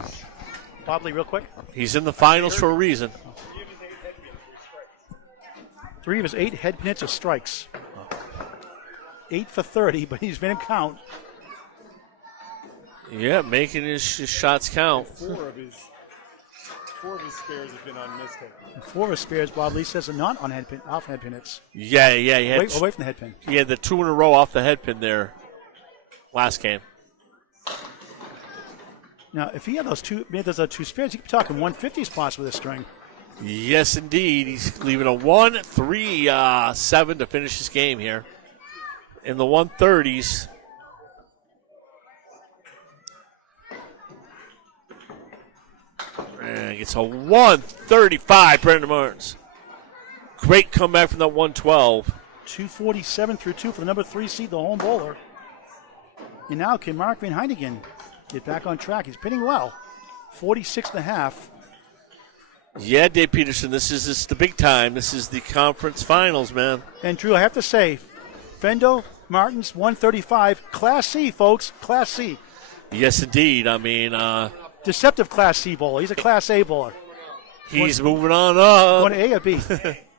Bob Lee, real quick. he's in the finals for a reason. 3 of his 8 head pin hits are strikes. 8 for 30, but he's made him count. Yeah, making his shots count. 4 of his spares have been on missed hit. 4 of his spares, Bob Lee says, are not on head pin, off head pin hits. Yeah, he had Away from the head pin. He had the 2 in a row off the head pin there last game. Now, if he had those 2 spares, he could be talking 150 spots with this string. Yes, indeed. He's leaving a 1-3-7 to finish his game here. In the 130s. And gets a 135, Brandon Martins. Great comeback from that 112. 247 through 2 for the number 3 seed, the home bowler. And now can Mark Van Heynigen get back on track? He's pitting well. 46.5. Yeah, Dave Peterson, this is the big time. This is the conference finals, man. And Drew, I have to say, Fendo, Martins, 135. Class C, folks. Class C. Yes, indeed. I mean, Deceptive Class C bowler. He's a Class A bowler. he's moving on up. Going to A or B?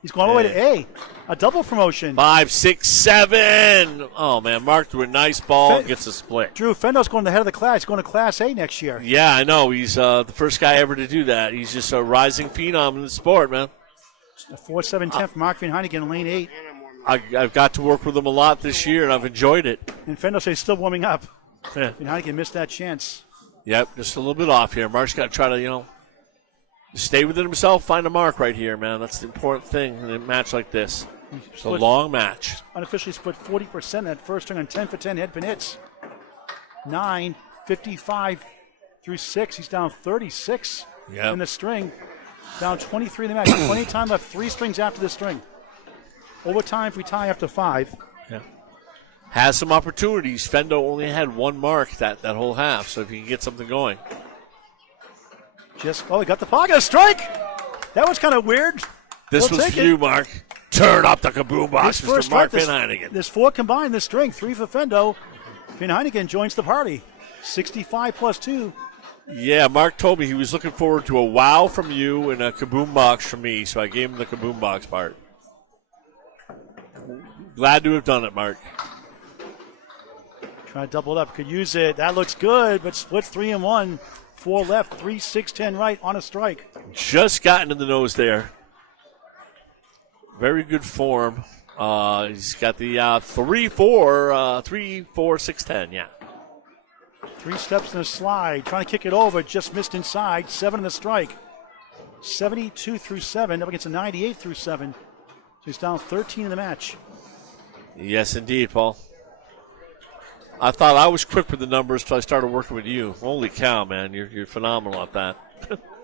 He's going all the way to A. A double promotion. 5, 6, 7. Oh, man, Mark threw a nice ball and gets a split. Drew, Fendo's going to the head of the class. He's going to Class A next year. Yeah, I know. He's the first guy ever to do that. He's just a rising phenom in the sport, man. A 4-7-10 for Mark Van Heynigen in lane 8. I've got to work with him a lot this year, and I've enjoyed it. And Fendo says he's still warming up. Yeah. Van Heynigen missed that chance. Yep, just a little bit off here. Mark's got to try to, stay within himself, find a mark right here, man. That's the important thing in a match like this. It's a long match. Unofficially split 40% that first string on 10 for 10 head pin hits. 9, 55 through 6. He's down 36 in the string. Down 23 in the match. Plenty of time left. 3 strings after the string. Overtime if we tie after 5. Yeah. Has some opportunities. Fendo only had 1 mark that whole half, so if he can get something going. He got the pocket. A strike! That was kind of weird. This was for you, Mark. Turn up the kaboom box, Mr. Mark Van Heynigen. There's 4 combined this string. 3 for Fendo. Van Heynigen joins the party. 65 plus 2. Yeah, Mark told me he was looking forward to a wow from you and a kaboom box from me, so I gave him the kaboom box part. Glad to have done it, Mark. Trying to double it up. Could use it. That looks good, but splits 3 and 1. 4 left, 3, 6, 10 right on a strike. Just got into the nose there. Very good form. He's got the 3, 4, 6, 10, yeah. 3 steps in a slide. Trying to kick it over. Just missed inside. 7 in the strike. 72 through 7. Up against a 98 through 7. So he's down 13 in the match. Yes, indeed, Paul. I thought I was quick with the numbers until I started working with you. Holy cow, man. You're phenomenal at that.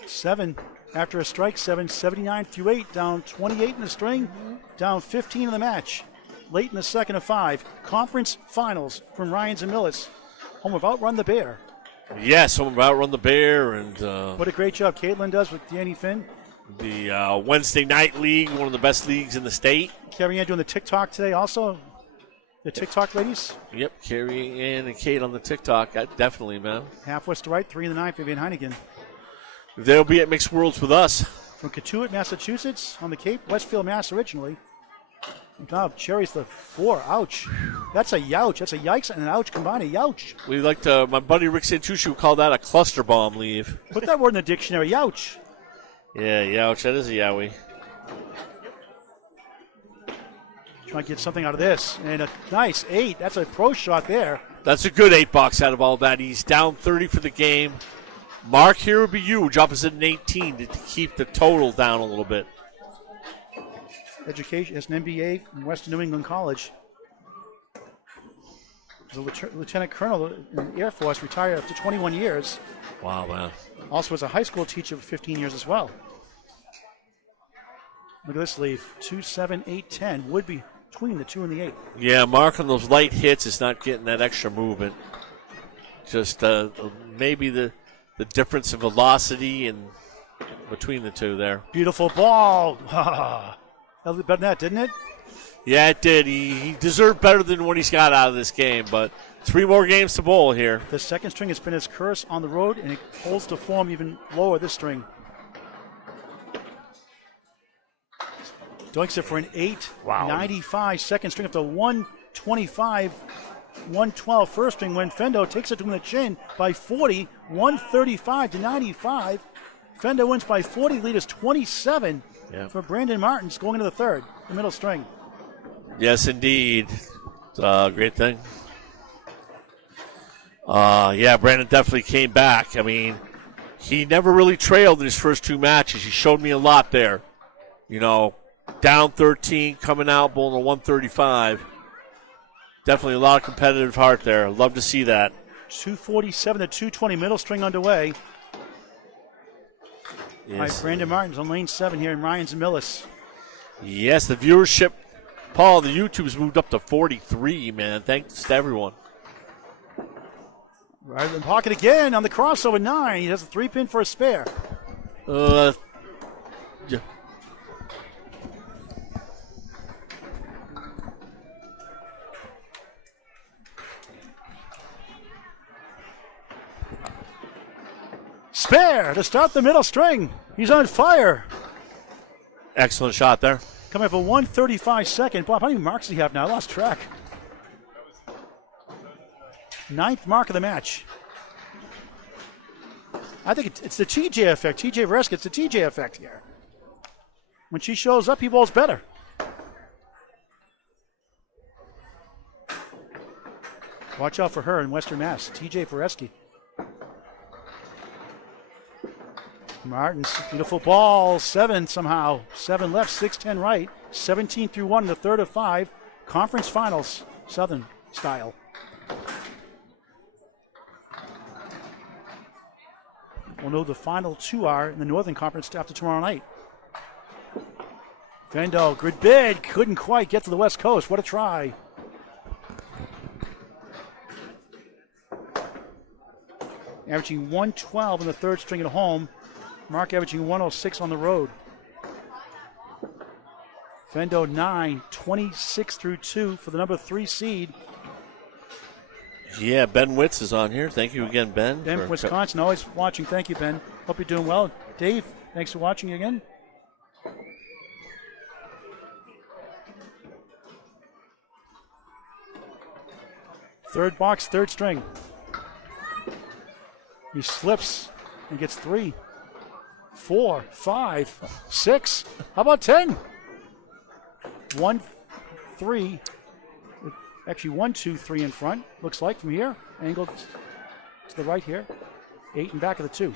7 after a strike. 7, 79 through 8. Down 28 in the string. Down 15 in the match. Late in the second of 5. Conference finals from Ryans and Millis. Home of Outrun the Bear. Yes, home of Outrun the Bear. And what a great job Caitlin does with Danny Finn. The Wednesday night league, one of the best leagues in the state. Carrie Ann doing the TikTok today also. The TikTok ladies? Yep, Carrie Ann and Kate on the TikTok. Definitely, man. Half west to right, 3 in the 9th, Vivian Heynigen. They'll be at Mixed Worlds with us. From Katuitt, Massachusetts, on the Cape, Westfield, Mass. Originally. On top, Cherry's the 4. Ouch. That's a youch. That's a yikes and an ouch combined. A youch. We like to, my buddy Rick Santucci would call that a cluster bomb leave. Put that word in the dictionary, youch. Yeah, youch. That is a yowie. Trying to get something out of this. And a nice 8. That's a pro shot there. That's a good 8 bucks out of all that. He's down 30 for the game. Mark, here would be huge. Opposite an 18 to keep the total down a little bit. Education. Has an MBA from Western New England College. He's a lieutenant colonel in the Air Force, retired after 21 years. Wow, man. Also was a high school teacher for 15 years as well. Look at this leave. 2, 7, 8, 10. Would be between the 2 and the 8. Yeah, Mark on those light hits is not getting that extra movement. Just maybe the difference in velocity and between the two there. Beautiful ball. That looked better than that, didn't it? Yeah, it did. He deserved better than what he's got out of this game, but 3 more games to bowl here. The second string has been his curse on the road, and it holds to form even lower this string. Doinks it for an 8.95 second string up to 125, 112 first string when Fendo takes it to him in the chin by 40, 135 to 95. Fendo wins by 40, lead is 27 for Brandon Martins going into the third, the middle string. Yes, indeed. Great thing. Yeah, Brandon definitely came back. I mean, he never really trailed in his first 2 matches. He showed me a lot there. You know, down 13, coming out, bowling a 135. Definitely a lot of competitive heart there. Love to see that. 247 to 220, middle string underway. Yes. All right, Brandon Martins on lane 7 here in Ryans and Millis. Yes, the viewership, Paul, the YouTube's moved up to 43, man. Thanks to everyone. Right in the pocket again on the crossover 9. He has a 3-pin for a spare. Yeah. Spare to start the middle string. He's on fire. Excellent shot there. Coming up a 135 second. Bob, how many marks does he have now? I lost track. 9th mark of the match. I think it's the TJ effect. TJ Vereska, it's the TJ effect here. When she shows up, he bowls better. Watch out for her in Western Mass. TJ Vereski. Martins, beautiful ball. 7 somehow. 7 left, 6-10 right. 17 through 1 in the third of 5. Conference finals, Southern style. We'll know the final 2 are in the Northern Conference after tomorrow night. Fendo, good bid. Couldn't quite get to the West Coast. What a try. Averaging 112 in the third string at home. Mark averaging 106 on the road. Fendo 9, 26 through 2 for the number 3 seed. Yeah, Ben Witz is on here. Thank you again, Ben. Ben, Wisconsin, always watching. Thank you, Ben. Hope you're doing well. Dave, thanks for watching again. Third box, third string. He slips and gets 3, 4, 5, 6. How about 10? 1, 3. Actually, 1, 2, 3 in front. Looks like from here. Angled to the right here. 8 in back of the 2.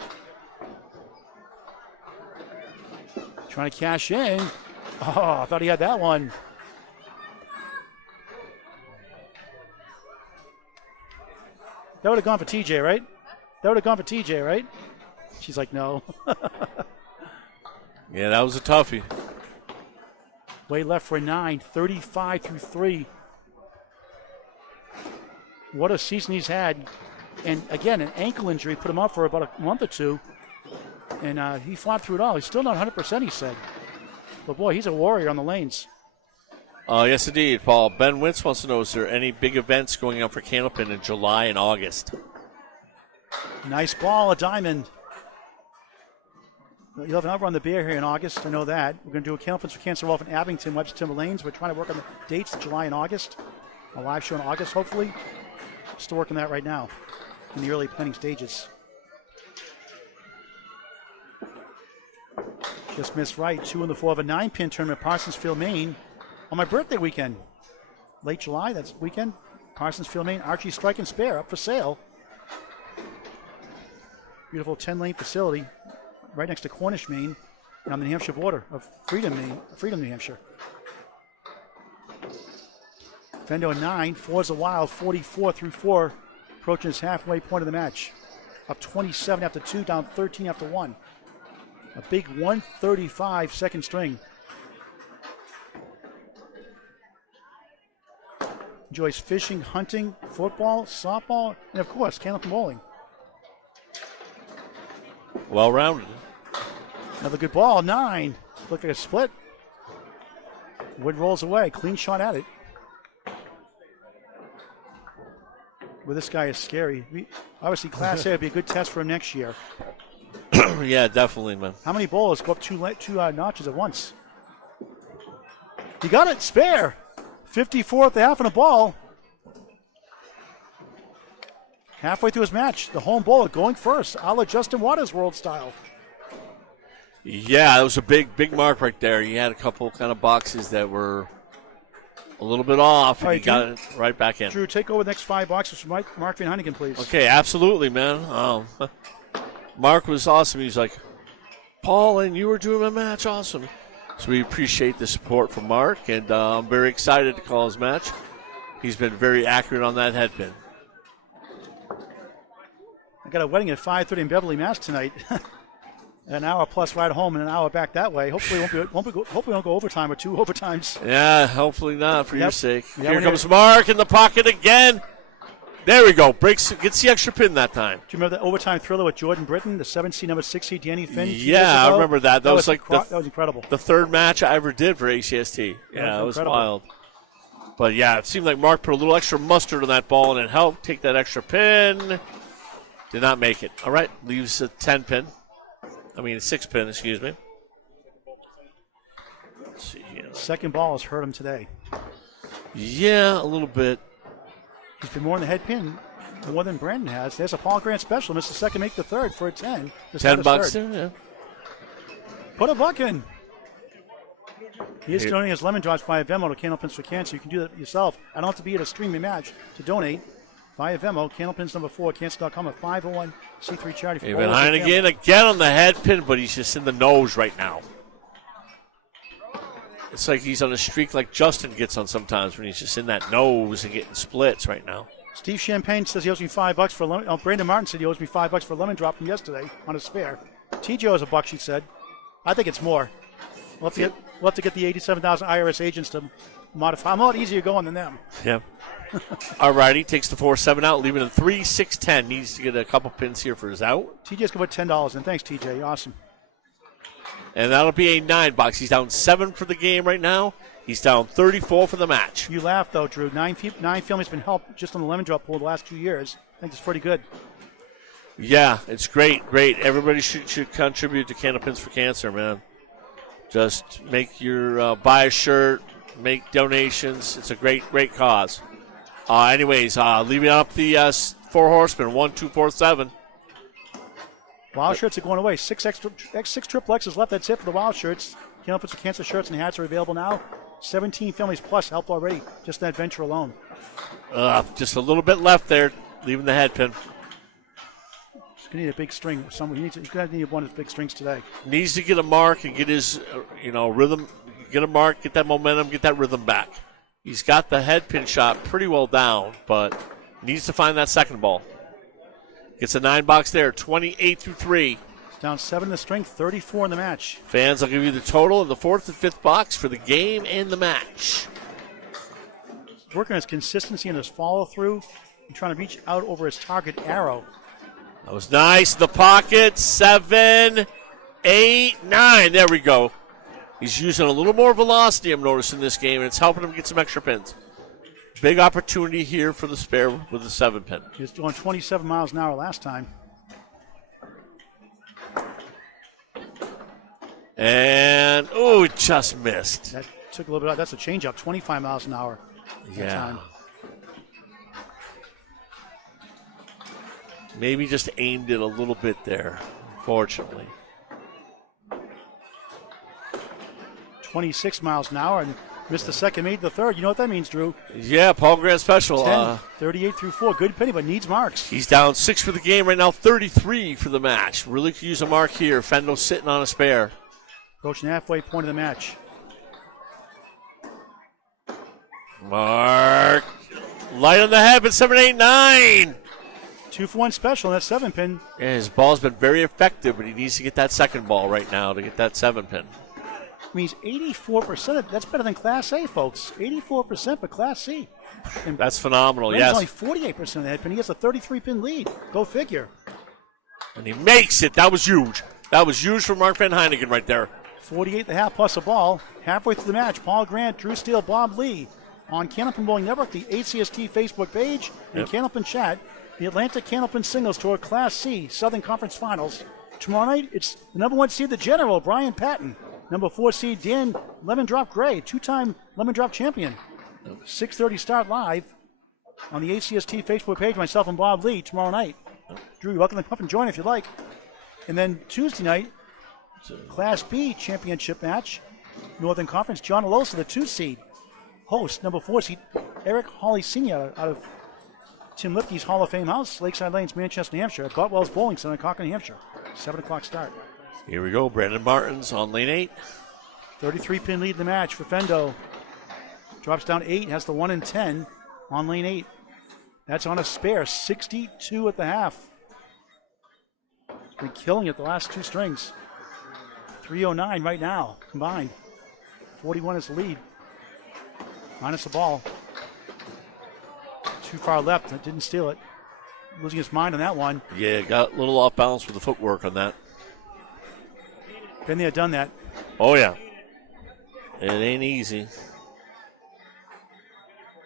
Trying to cash in. Oh, I thought he had that one. That would have gone for TJ, right? That would have gone for TJ, right? She's like, no. Yeah, that was a toughie. Way left for a 9, 35 through 3. What a season he's had. And again, an ankle injury put him off for about a month or two. And he fought through it all. He's still not 100%, he said. But boy, he's a warrior on the lanes. Yes, indeed, Paul. Ben Wentz wants to know, is there any big events going on for Candlepin in July and August? Nice ball, a diamond. You'll have an over on the beer here in August, I know that. We're going to do a Candlepins for Cancer Wolf in Abington, Webster Timber Lanes. We're trying to work on the dates in July and August. A live show in August, hopefully. Still working that right now in the early planning stages. Just missed right. 2 in the 4 of a 9-pin tournament, Parsonsfield, Maine. On my birthday weekend, late July, that's weekend. Parsonsfield, Maine, Archie Strike and Spare up for sale. Beautiful 10-lane facility right next to Cornish, Maine, and on the New Hampshire border of Freedom, New Hampshire. Fendo 9, 4's a wild, 44 through 4, approaching his halfway point of the match. Up 27 after 2, down 13 after 1. A big 135 second string. Enjoys fishing, hunting, football, softball, and of course, Candlepin bowling. Well-rounded. Another good ball, 9. Looked like a split. Wood rolls away, clean shot at it. Well, this guy is scary. Obviously, Class A would be a good test for him next year. Yeah, definitely, man. How many bowlers go up two notches at once? He got it, spare. 54th half and a ball. Halfway through his match, the home bowler going first, a la Justin Waters world style. Yeah, that was a big mark right there. He had a couple kind of boxes that were a little bit off, and right, he got it right back in. Drew, take over the next 5 boxes from Mark Van Heynigen, please. Okay, absolutely, man. Mark was awesome. He was like, Paul, and you were doing my match awesome. So we appreciate the support from Mark, and I'm very excited to call his match. He's been very accurate on that head pin. I got a wedding at 5:30 in Beverly, Mass tonight. An hour plus ride home and an hour back that way. Hopefully we won't go overtime or 2 overtimes. Yeah, hopefully not for your sake. Yeah, Here comes Mark in the pocket again. There we go. Breaks, gets the extra pin that time. Do you remember the overtime thriller with Jordan Britton, the 7C number 6C Danny Finn? Yeah, I remember that. That was like that was incredible. The third match I ever did for ACST. Yeah, it was wild. But yeah, it seemed like Mark put a little extra mustard on that ball and it helped take that extra pin. Did not make it. All right, leaves a 10 pin. I mean, a 6 pin, excuse me. Let's see here. Second ball has hurt him today. Yeah, a little bit. He's been more in the head pin more than Brandon has. There's a Paul Grant special. Missed the second, make the third for a 10. $10 there, yeah. Put a buck in. He is donating his lemon drops via Venmo to Candlepins for Cancer. You can do that yourself. I don't have to be at a streaming match to donate. Via Venmo, Candlepins number 4, cancer.com, a 501c3 charity for Even Heynigen again on the head pin, but he's just in the nose right now. It's like he's on a streak like Justin gets on sometimes when he's just in that nose and getting splits right now. Steve Champagne says he owes me $5 for a lemon. Oh, Brandon Martin said he owes me $5 for a lemon drop from yesterday on a spare. TJ owes $1, she said. I think it's more. We'll have to get the 87,000 IRS agents to modify. I'm a lot easier going than them. Yeah. All righty, takes the 4-7 out, leaving him 3-6-10. Needs to get a couple pins here for his out. TJ's going to put $10 in. Thanks, TJ. Awesome. And that'll be a 9 box. He's down 7 for the game right now. He's down 34 for the match. You laugh, though, Drew. Nine families been helped just on the lemon drop pool the last 2 years. I think it's pretty good. Yeah, it's great. Everybody should contribute to Candlepins for Cancer, man. Just make your buy a shirt, make donations. It's a great cause. Anyways, leaving up the 4 horsemen, 1, 2, 4, 7. Wild shirts are going away. Six triple X's left. That's it for the wild shirts. Candlepins for Cancer shirts and hats are available now. 17 families plus helped already, just that venture alone. Just a little bit left there, leaving the head pin. He's going to need a big string. He's going to need one of his big strings today. Needs to get a mark and get his, rhythm. Get a mark, get that momentum, get that rhythm back. He's got the head pin shot pretty well down, but needs to find that second ball. Gets a 9 box there, 28 through 3. Down 7 in the string, 34 in the match. Fans, I'll give you the total in the 4th and 5th box for the game and the match. Working on his consistency and his follow-through and trying to reach out over his target arrow. That was nice. The pocket, 7, 8, 9. There we go. He's using a little more velocity, I'm noticing, this game, and it's helping him get some extra pins. Big opportunity here for the spare with the 7 pin. He was doing 27 miles an hour last time. And, it just missed. That took a little bit out. That's a change-up, 25 miles an hour. Yeah. Time. Maybe just aimed it a little bit there, unfortunately. 26 miles an hour and missed the second, made the third. You know what that means, Drew? Yeah, Paul Grant special. 10, 38 through 4. Good penny, but needs marks. He's down 6 for the game right now, 33 for the match. Really could use a mark here. Fendo sitting on a spare. Approaching halfway point of the match. Mark. Light on the head, but 7, 8, 9. 2 for 1 special, and that 7 pin. Yeah, his ball's been very effective, but he needs to get that second ball right now to get that 7 pin. Means 84%. That's better than Class A, folks. 84% for Class C. And that's phenomenal, Brand's yes. only 48% of the head pin. He has a 33-pin lead. Go figure. And he makes it. That was huge. That was huge for Mark Van Heynigen right there. 48.5 plus a ball. Halfway through the match, Paul Grant, Drew Steele, Bob Lee on Candlepin Bowling Network, the ACST Facebook page, and Candlepin Chat. The Atlantic Candlepin Singles Tour Class C Southern Conference Finals. Tomorrow night, it's the number 1 seed, the General, Brian Patten. Number 4 seed, Dan Lemon Drop Gray, 2-time Lemon Drop champion. 6:30 start live on the ACST Facebook page, myself and Bob Lee tomorrow night. Drew, you're welcome to come up and join if you like. And then Tuesday night, Class B championship match, Northern Conference, John Alosa, the 2 seed. Host, number 4 seed, Eric Hawley Sr. out of Tim Lipke's Hall of Fame house, Lakeside Lanes, Manchester, New Hampshire, at Botwell's Bowling Center, Concord, New Hampshire. 7 o'clock start. Here we go. Brandon Martins on lane 8. 33-pin lead in the match for Fendo. Drops down 8, has the 1 and 10 on lane 8. That's on a spare, 62 at the half. He's been killing it the last 2 strings. 309 right now, combined. 41 is the lead. Minus the ball. Too far left, didn't steal it. Losing his mind on that one. Yeah, got a little off balance with the footwork on that. Been there, done that. Oh, yeah. It ain't easy.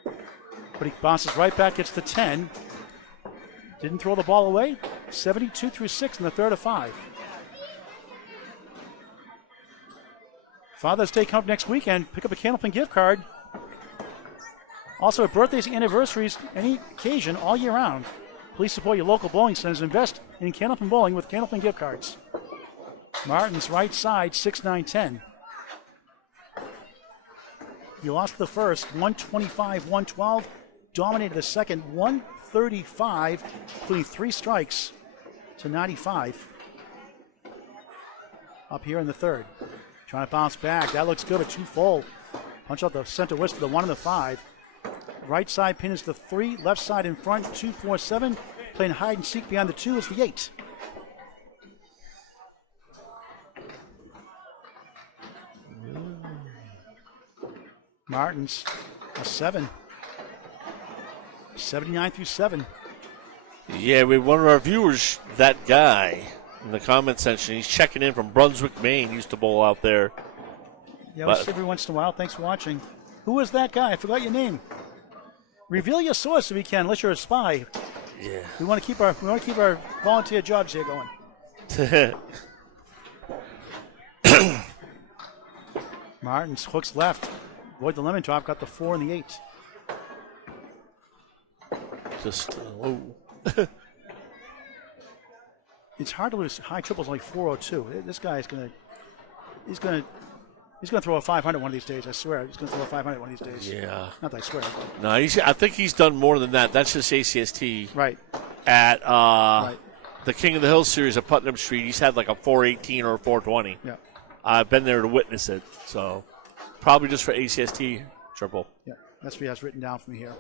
But he bounces right back, gets the 10. Didn't throw the ball away. 72 through 6 in the third of 5. Father's Day coming up next weekend. Pick up a Candlepin gift card. Also, at birthdays, anniversaries, any occasion, all year round. Please support your local bowling centers. Invest in Candlepin Bowling with Candlepin gift cards. Martin's right side, 6-9-10. He lost the first, 125-112. Dominated the second, 135, including 3 strikes to 95. Up here in the third. Trying to bounce back. That looks good, a 2 full. Punch out the center wrist to the 1 and the 5. Right side pin is the 3. Left side in front, 2-4-7. Playing hide and seek behind the 2 is the 8. Martins, a 7. 79 through 7. Yeah, we had one of our viewers, that guy, in the comment section. He's checking in from Brunswick, Maine. He used to bowl out there. Yeah, we see every once in a while. Thanks for watching. Who is that guy? I forgot your name. Reveal your source if you can, unless you're a spy. Yeah. We want to keep our volunteer jobs here going. Martins hooks left. Avoid the lemon drop. Got the 4 and the 8. Just whoa. It's hard to lose high triples like 402. This guy is he's gonna throw a 500 one of these days. I swear, he's gonna throw a 500 one of these days. Yeah. Not that I swear. But. No, I think he's done more than that. That's just ACST. Right. At right. the King of the Hill series at Putnam Street, he's had like a 418 or a 420. Yeah. I've been there to witness it, so probably just for ACST triple. Yeah, that's what he has written down for me here.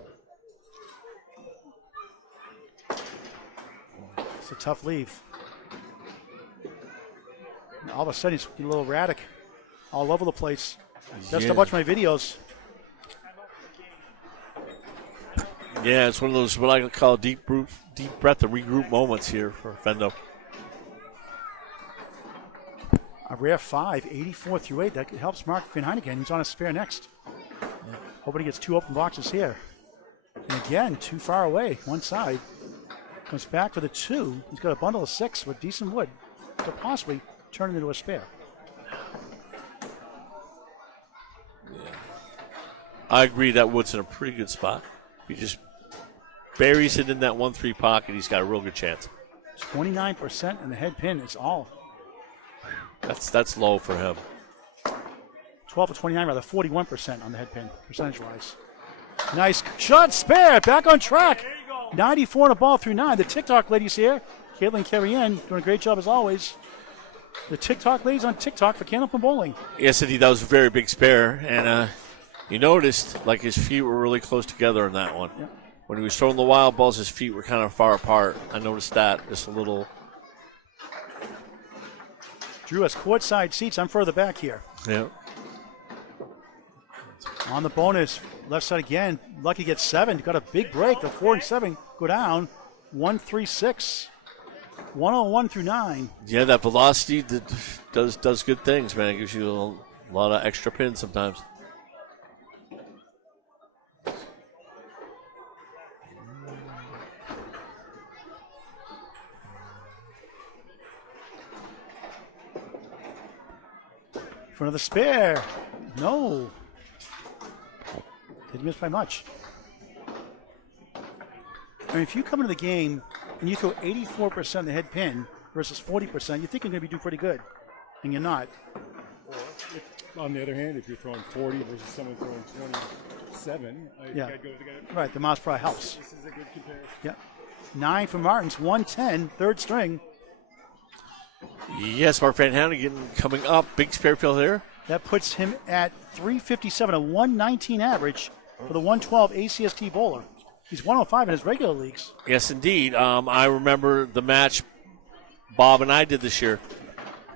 It's a tough leave. And all of a sudden, he's a little erratic, all over the place. Best to watch my videos. Yeah, it's one of those what I call deep breath and regroup moments here for Fendo. A rare 5, 84 through 8. That helps Mark Heynigen. He's on a spare next. Hoping he gets 2 open boxes here. And again, too far away, one side. Comes back for the 2. He's got a bundle of 6 with decent wood to possibly turn it into a spare. Yeah. I agree that wood's in a pretty good spot. He just buries it in that 1-3 pocket. He's got a real good chance. 29% and the head pin is all. That's low for him. 12 to 29, rather 41% on the head pin, percentage-wise. Nice shot, spare, back on track. 94 on a ball through 9. The TikTok ladies here, Caitlin Carrion, doing a great job as always. The TikTok ladies on TikTok for Candlepin Bowling. Yes, indeed, that was a very big spare, and you noticed like his feet were really close together in that one. Yeah. When he was throwing the wild balls, his feet were kind of far apart. I noticed that just a little. Drew has courtside seats. I'm further back here. Yeah. On the bonus, left side again. Lucky gets 7. Got a big break. The 4 and 7 go down. 1-3-6. 101 through 9. Yeah, that velocity does good things, man. It gives you a lot of extra pins sometimes. For another spare. No. Didn't miss by much. I mean, if you come into the game and you throw 84% of the head pin versus 40%, you think you're going to be doing pretty good, and you're not. Or on the other hand, if you're throwing 40 versus someone throwing 27, Yeah. I'd go with the guy. Right, the mouse probably helps. This is a good comparison. Yep. 9 for Martins, 110, third string. Yes, Mark Van Heynigen coming up. Big spare field there. That puts him at 357, a 119 average for the 112 ACST bowler. He's 105 in his regular leagues. Yes, indeed. I remember the match Bob and I did this year.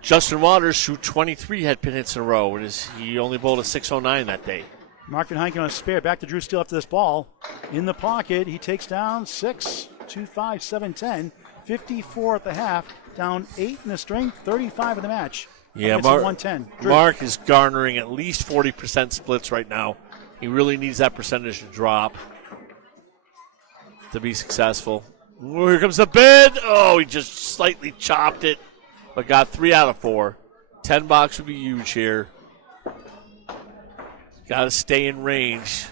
Justin Waters threw 23 head pin hits in a row, and he only bowled a 609 that day. Mark Van Heynigen on a spare. Back to Drew Steele after this ball. In the pocket, he takes down 6, 2, 5, 7, 10, 54 at the half, down 8 in the string, 35 in the match. Yeah, Mark, 110. Mark is garnering at least 40% splits right now. He really needs that percentage to drop to be successful. Ooh, here comes the bid. Oh, he just slightly chopped it, but got 3 out of 4. 10 box would be huge here. Got to stay in range.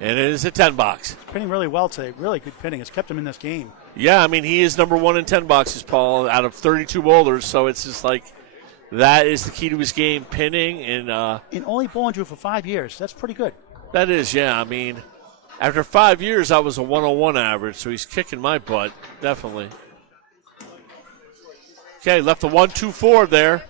And it is a 10 box. Pinning really well today. Really good pinning. It's kept him in this game. Yeah, I mean, he is number 1 in 10 boxes, Paul, out of 32 bowlers. So it's just like that is the key to his game, pinning. And only bowling Drew for 5 years. That's pretty good. That is, yeah. I mean, after 5 years, I was a 101 average, so he's kicking my butt, definitely. Okay, left the 1-2-4 there.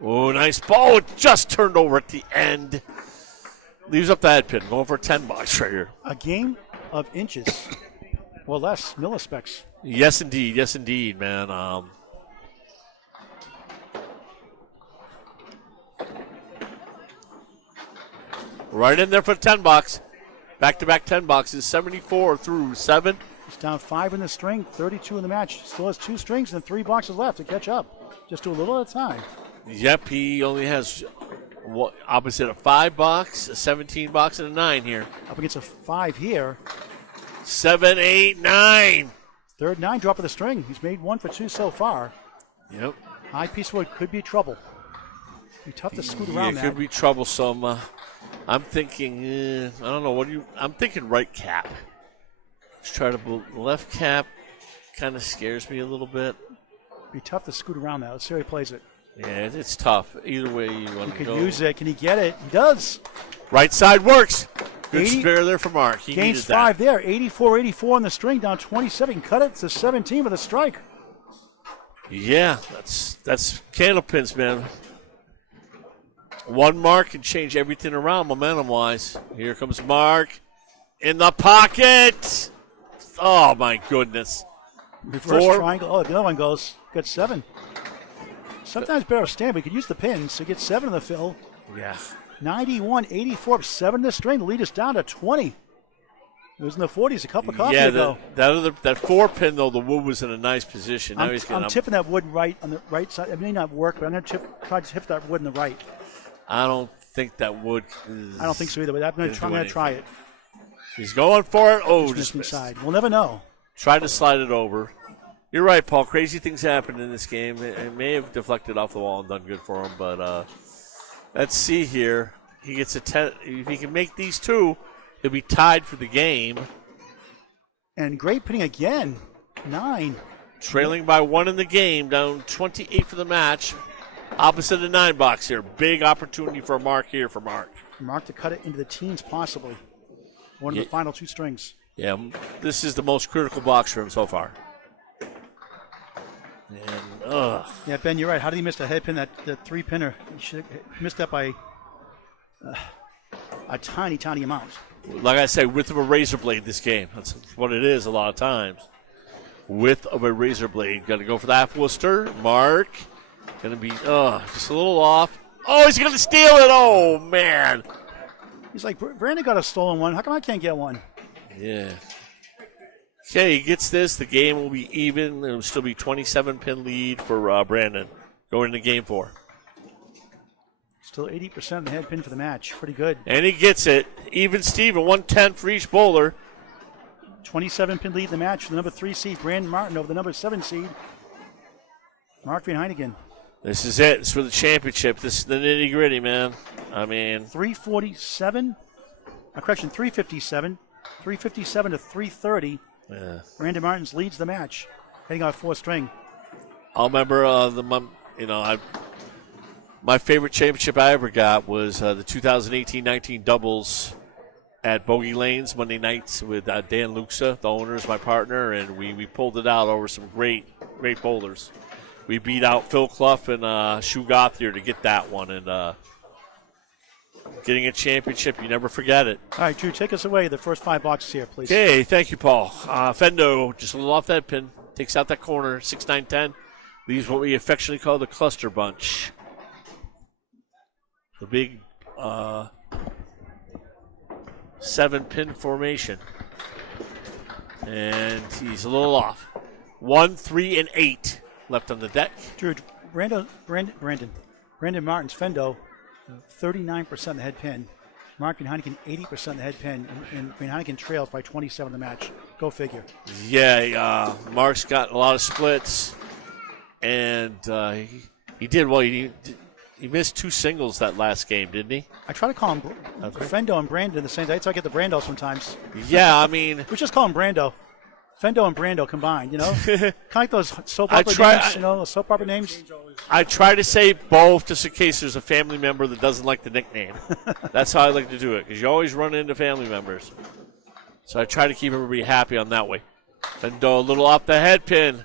Oh, nice ball. It just turned over at the end. Leaves up the head pin. Going for a 10 box right here. A game of inches or less, millispecs. Yes, indeed. Yes, indeed, man. Right in there for the 10 box. Back-to-back 10 boxes, 74 through 7. He's down 5 in the string, 32 in the match. Still has 2 strings and 3 boxes left to catch up. Just do a little at a time. Yep, he only has opposite a 5 box, a 17 box, and a 9 here. Up against a 5 here. 7, 8, 9. Third 9 drop of the string. He's made 1 for 2 so far. Yep. High piece of wood could be trouble. Be tough to scoot around it that. could be troublesome. I'm thinking, I don't know. I'm thinking right cap. Let's try to left cap. Kind of scares me a little bit. Be tough to scoot around that. Let's see how he plays it. Yeah, it's tough. Either way you want He to could go. use it. Can he get it? He does. Right side works. Good 80 spare there for Mark. He gains needed 5 that. there. 84 on the string, down 27. He can cut it to 17 with a strike. Yeah, that's candle pins, man. One mark can change everything around momentum-wise. Here comes Mark in the pocket. Oh, my goodness. Reverse 4. triangle. Oh, the other one goes. Got 7. Sometimes better stand, but he could use the pins to get 7 in the fill. Yeah. 91-84, 7 in the string. The lead is down to 20. It was in the 40s a couple of coffee Yeah, ago. that 4 pin, though, the wood was in a nice position. Now I'm tipping that wood right on the right side. It may not work, but I'm going to try to tip that wood in the right. I don't think that wood I don't think so either, but I'm going to try it. He's going for it. Oh, Just just missed. inside. We'll never know. Tried to slide it over. You're right, Paul. Crazy things happen in this game. It may have deflected off the wall and done good for him, but let's see here. He gets a 10. If he can make these 2, he'll be tied for the game. And great pinning again. 9. Trailing by 1 in the game, down 28 for the match. Opposite the 9 box here. Big opportunity for Mark here for Mark. Mark to cut it into the teens possibly. One of the final 2 strings. Yeah, this is the most critical box for him so far. And, Yeah, Ben, you're right. How did he miss the head pin, that 3-pinner? He should have missed that by a tiny, tiny amount. like I say, width of a razor blade this game. That's what it is a lot of times. Width of a razor blade. Got to go for that Worcester. Mark. Going to be just a little off. Oh, he's going to steal it. Oh, man. He's like, Brandon got a stolen one. How come I can't get one? Yeah. Okay, he gets this. The game will be even. It will still be 27-pin lead for Brandon going into game 4. Still 80% of the head pin for the match. Pretty good. And he gets it. Even Steven, 110 for each bowler. 27-pin lead in the match for the number 3 seed, Brandon Martin, over the number 7 seed, Mark Van Heynigen. This is it. It's for the championship. This is the nitty-gritty, man. I mean. 357. Correction, 357. 357 to 330. Yeah. Brandon Martins leads the match, heading out 4 string. I'll remember my favorite championship I ever got was the 2018-19 doubles at Bogey Lanes Monday nights with Dan Luxa, the owner, is my partner, and we pulled it out over some great bowlers. We beat out Phil Clough and Shu Gothier to get that one, and getting a championship, you never forget it. All right, Drew, take us away. The first 5 boxes here, please. Okay, thank you, Paul. Fendo, just a little off that pin, takes out that corner, 6, 9, 10. Leaves what we affectionately call the cluster bunch. The big 7-pin formation. And he's a little off. 1, 3, and 8 left on the deck. Drew, Brandon Martins, Fendo, 39% of the head pin. Mark Van Heynigen, 80% of the head pin. And Van Heynigen trails by 27 in the match. Go figure. Yeah, Mark's got a lot of splits. And he did well. He missed 2 singles that last game, didn't he? I try to call him Fendo and Brandon the same day, so I get the Brando sometimes. Yeah, I mean. We just call him Brando. Fendo and Brando combined, you know? Kind of like those soap opera names, those soap opera names. I try to say both just in case there's a family member that doesn't like the nickname. That's how I like to do it, because you always run into family members. So I try to keep everybody happy on that way. Fendo a little off the head pin.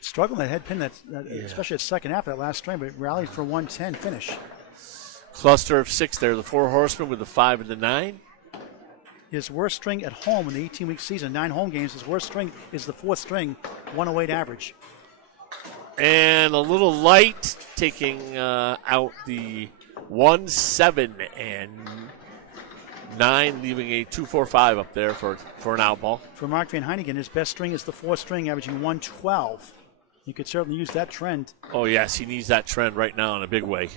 Struggling that head pin, especially at second half of that last string, but rallied for 110 finish. Cluster of 6 there, the 4 horsemen with the 5 and the 9. His worst string at home in the 18-week season, 9 home games. His worst string is the 4th string, 108 average. And a little light, taking out the 1-7 and 9, leaving a 2-4-5 up there for an out ball. For Mark Van Heynigen, his best string is the 4th string, averaging 112. You could certainly use that trend. Oh, yes, he needs that trend right now in a big way.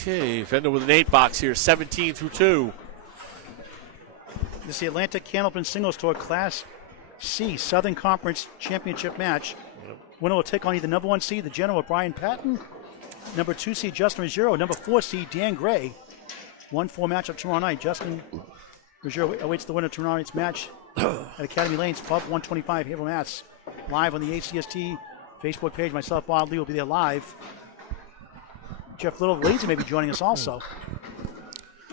Okay, Fendo with an 8 box here, 17 through 2. This is the Atlantic Candlepin Singles Tour Class C Southern Conference Championship match. Winner will take on either number 1 seed, the General Brian Patten, number 2 seed, Justin Ruggiero, number 4 seed, Dan Gray. 1-4 matchup tomorrow night. Justin Ruggiero awaits the winner tomorrow night's match at Academy Lanes, Pub 125, Haverhill, Mass. Live on the ACST Facebook page. Myself, Bob Lee, will be there live. Jeff Little, Lazy may be joining us also.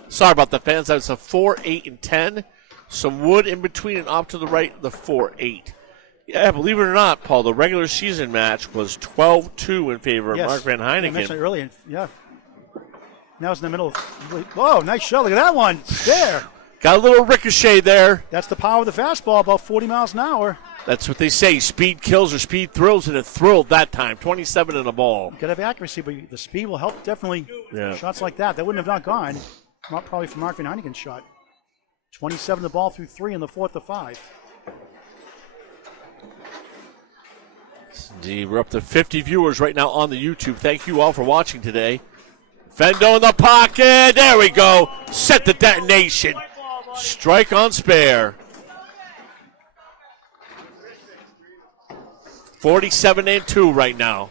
Sorry about the fans. That's a 4, 8, and 10. Some wood in between and off to the right, the 4, 8. Yeah, believe it or not, Paul, the regular season match was 12-2 in favor of Mark Van Heynigen. I mentioned it earlier, yeah. Now it's in the middle of, whoa, nice shot. Look at that one. There. Got a little ricochet there. That's the power of the fastball, about 40 miles an hour. That's what they say. Speed kills or speed thrills, and it thrilled that time. 27 in a ball. You got to have accuracy, but the speed will help definitely. Yeah. Shots like that wouldn't have not gone. Not probably from Mark Van Heynigen's shot. 27 the ball through 3 in the 4th to 5. Indeed, we're up to 50 viewers right now on the YouTube. Thank you all for watching today. Fendo in the pocket. There we go. Set the detonation. Strike on spare. 47-2 right now.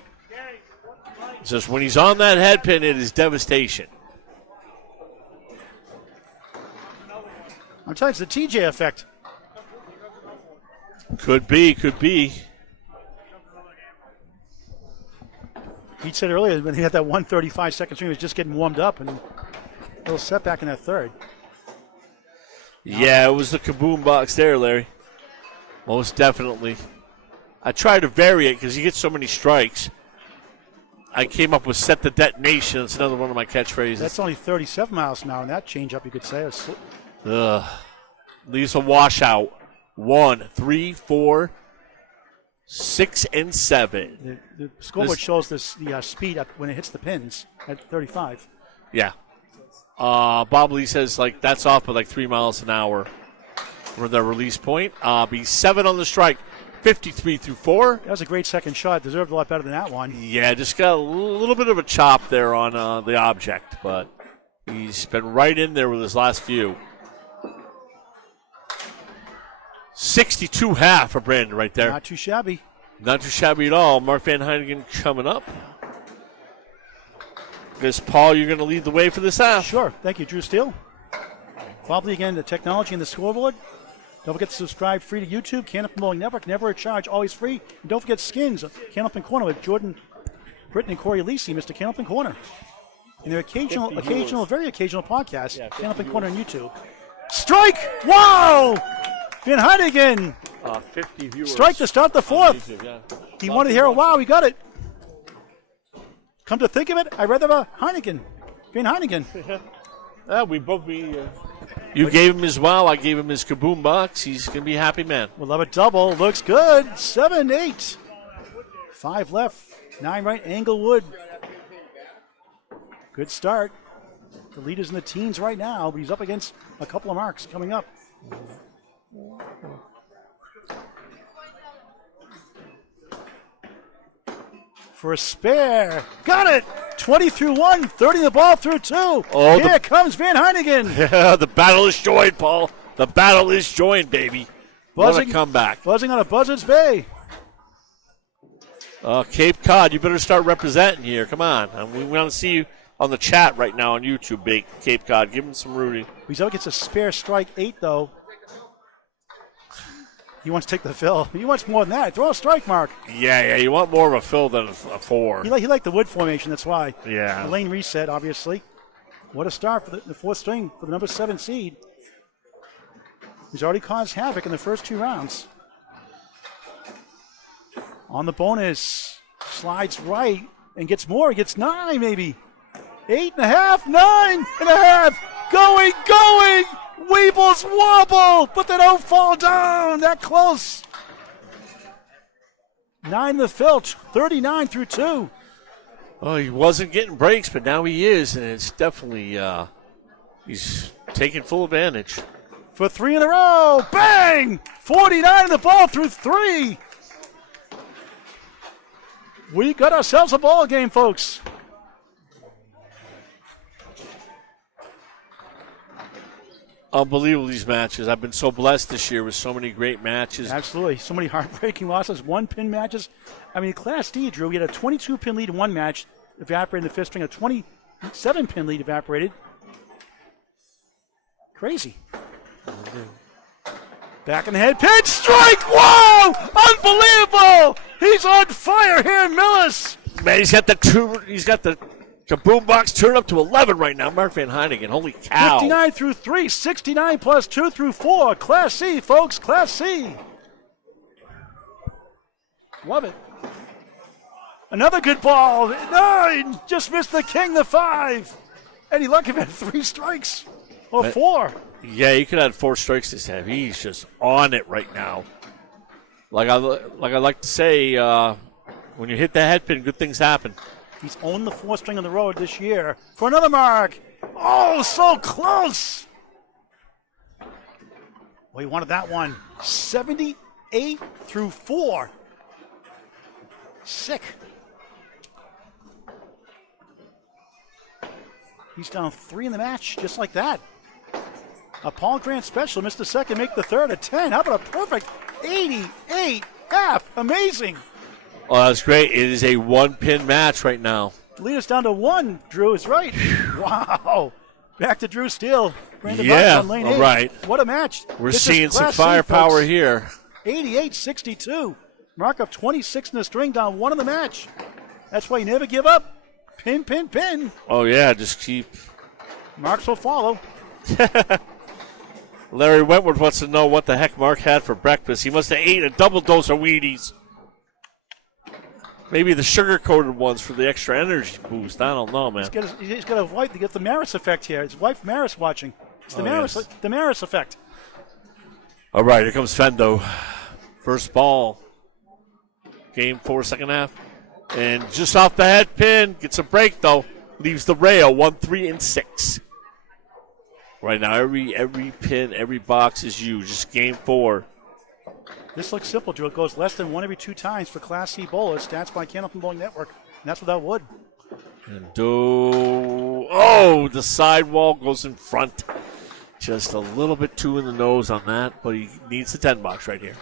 It's just when he's on that head pin, it is devastation. I'm telling you, it's the TJ effect. Could be, could be. Pete said earlier when he had that 135-second swing, he was just getting warmed up, and a little setback in that 3rd. Yeah, it was the kaboom box there, Larry. Most definitely. I tried to vary it because you get so many strikes. I came up with set the detonation. It's another one of my catchphrases. That's only 37 miles an hour, and that changeup, you could say. Leaves a washout. 1, 3, 4, 6, and 7. The scoreboard shows the speed when it hits the pins at 35. Yeah. Bob Lee says that's off by 3 miles an hour for the release point. Be 7 on the strike. 53 through 4. That was a great second shot. Deserved a lot better than that one. Yeah, just got a little bit of a chop there on the object, but he's been right in there with his last few. 62.5 for Brandon right there. Not too shabby. Not too shabby at all. Mark Van Heynigen coming up. Guess, Paul, you're going to lead the way for this half. Sure. Thank you, Drew Steele. Probably again, the technology and the scoreboard. Don't forget to subscribe free to YouTube, Candlepin Bowling Network, never a charge, always free. And don't forget Skins, Candlepin Corner with Jordan Britton and Corey Lisi, Mr. Candlepin Corner. And their very occasional podcast, Candlepin Corner on YouTube. Strike! Wow! Van Heynigen. 50 viewers. Strike to start the 4th. YouTube, yeah. He wanted to hear a wow, he got it. Come to think of it, I'd rather have a Heynigen. Van Heynigen. We both be. You gave him his wow. I gave him his kaboom box. He's going to be a happy man. We'll love a double. Looks good. 7-8. 5 left. 9 right. Englewood. Good start. The leader's in the teens right now, but he's up against a couple of marks coming up. For a spare. Got it. 20 through 1, 30 the ball through 2. Oh, here comes Van Heynigen. Yeah, the battle is joined, Paul. The battle is joined, baby. What a comeback. Buzzing on a Buzzards Bay. Cape Cod, you better start representing here. Come on. We want to see you on the chat right now on YouTube, big Cape Cod. Give him some rooting. He's up against a spare strike 8, though. He wants to take the fill. He wants more than that. Throw a strike, Mark. Yeah. You want more of a fill than a 4. He liked the wood formation, that's why. Yeah. The lane reset, obviously. What a start for the 4th string for the number 7 seed. He's already caused havoc in the first 2 rounds. On the bonus. Slides right and gets more. He gets 9, maybe. 8.5, 9.5. Going. Weebles wobble, but they don't fall down. That close. 9 the fill, 39 through 2. Well, he wasn't getting breaks, but now he is, and it's definitely he's taking full advantage. For 3 in a row. Bang! 49 in the ball through 3. We got ourselves a ball game, folks. Unbelievable, these matches. I've been so blessed this year with so many great matches. Absolutely. So many heartbreaking losses. 1-pin matches. I mean, Class D, Drew, we had a 22-pin lead in one match, evaporated in the fifth string. A 27-pin lead evaporated. Crazy. Back in the head. Pitch strike. Whoa! Unbelievable! He's on fire here in Millis. Man, he's got the kaboom box turned up to 11 right now. Mark Van Heynigen. Holy cow. 59 through 3. 69 plus 2 through 4. Class C, folks. Class C. Love it. Another good ball. 9. Just missed the king, the 5. Eddie Luckham had 3 strikes. Or 4. Yeah, he could have 4 strikes this time. He's just on it right now. Like I like to say, when you hit the head pin, good things happen. He's owned the 4th string on the road this year. For another mark. Oh, so close. Well, he wanted that one. 78 through 4. Sick. He's down 3 in the match, just like that. A Paul Grant special, missed the second, make the third at 10. How about a perfect 88 half? Amazing. Oh, that's great. It is a 1-pin match right now. Lead us down to 1. Drew is right. Wow. Back to Drew Steele. Brandon Yeah, on lane 8. right. What a match. We're This seeing is some Class C, firepower folks. here. 88-62. Mark of 26 in the string, down 1 in the match. That's why you never give up. Pin, pin, pin. Oh, yeah, just keep. Marks will follow. Larry Wentworth wants to know what the heck Mark had for breakfast. He must have ate a double dose of Wheaties. Maybe the sugar-coated ones for the extra energy boost. I don't know, man. He's got a wife to get the Maris effect here. His wife Maris watching. It's the Maris effect. All right, here comes Fendo. First ball. Game 4, second half. And just off the head pin. Gets a break, though. Leaves the rail. 1, 3, and 6. Right now, every pin, every box is used. Just game 4. This looks simple, Drew. It goes less than 1 every 2 times for Class C bowlers. Stats by Candlepin Bowling Network. And that's without wood. And the sidewall goes in front. Just a little bit too in the nose on that, but he needs the 10 box right here.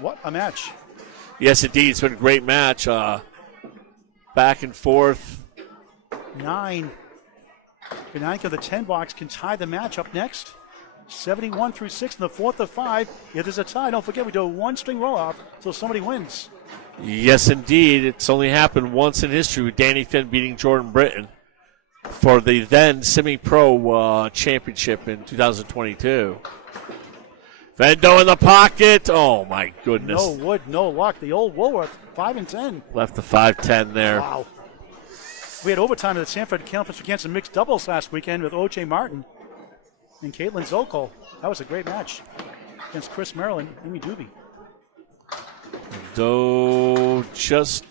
What a match. Yes, indeed. It's been a great match. Back and forth. 9. Venanica, the 10 box, can tie the match up next. 71 through 6 in the 4th of 5. If there's a tie, don't forget we do a 1-string roll-off so somebody wins. Yes, indeed. It's only happened once in history with Danny Finn beating Jordan Britton for the then semi-pro championship in 2022. Fendo in the pocket. Oh, my goodness. No wood, no luck. The old Woolworth, 5 and 10. Left the 5-10 there. Wow. We had overtime at the Sanford Conference against the mixed doubles last weekend with O.J. Martin and Caitlin Zokol. That was a great match against Chris Merrill and Amy Doobie. Fendo just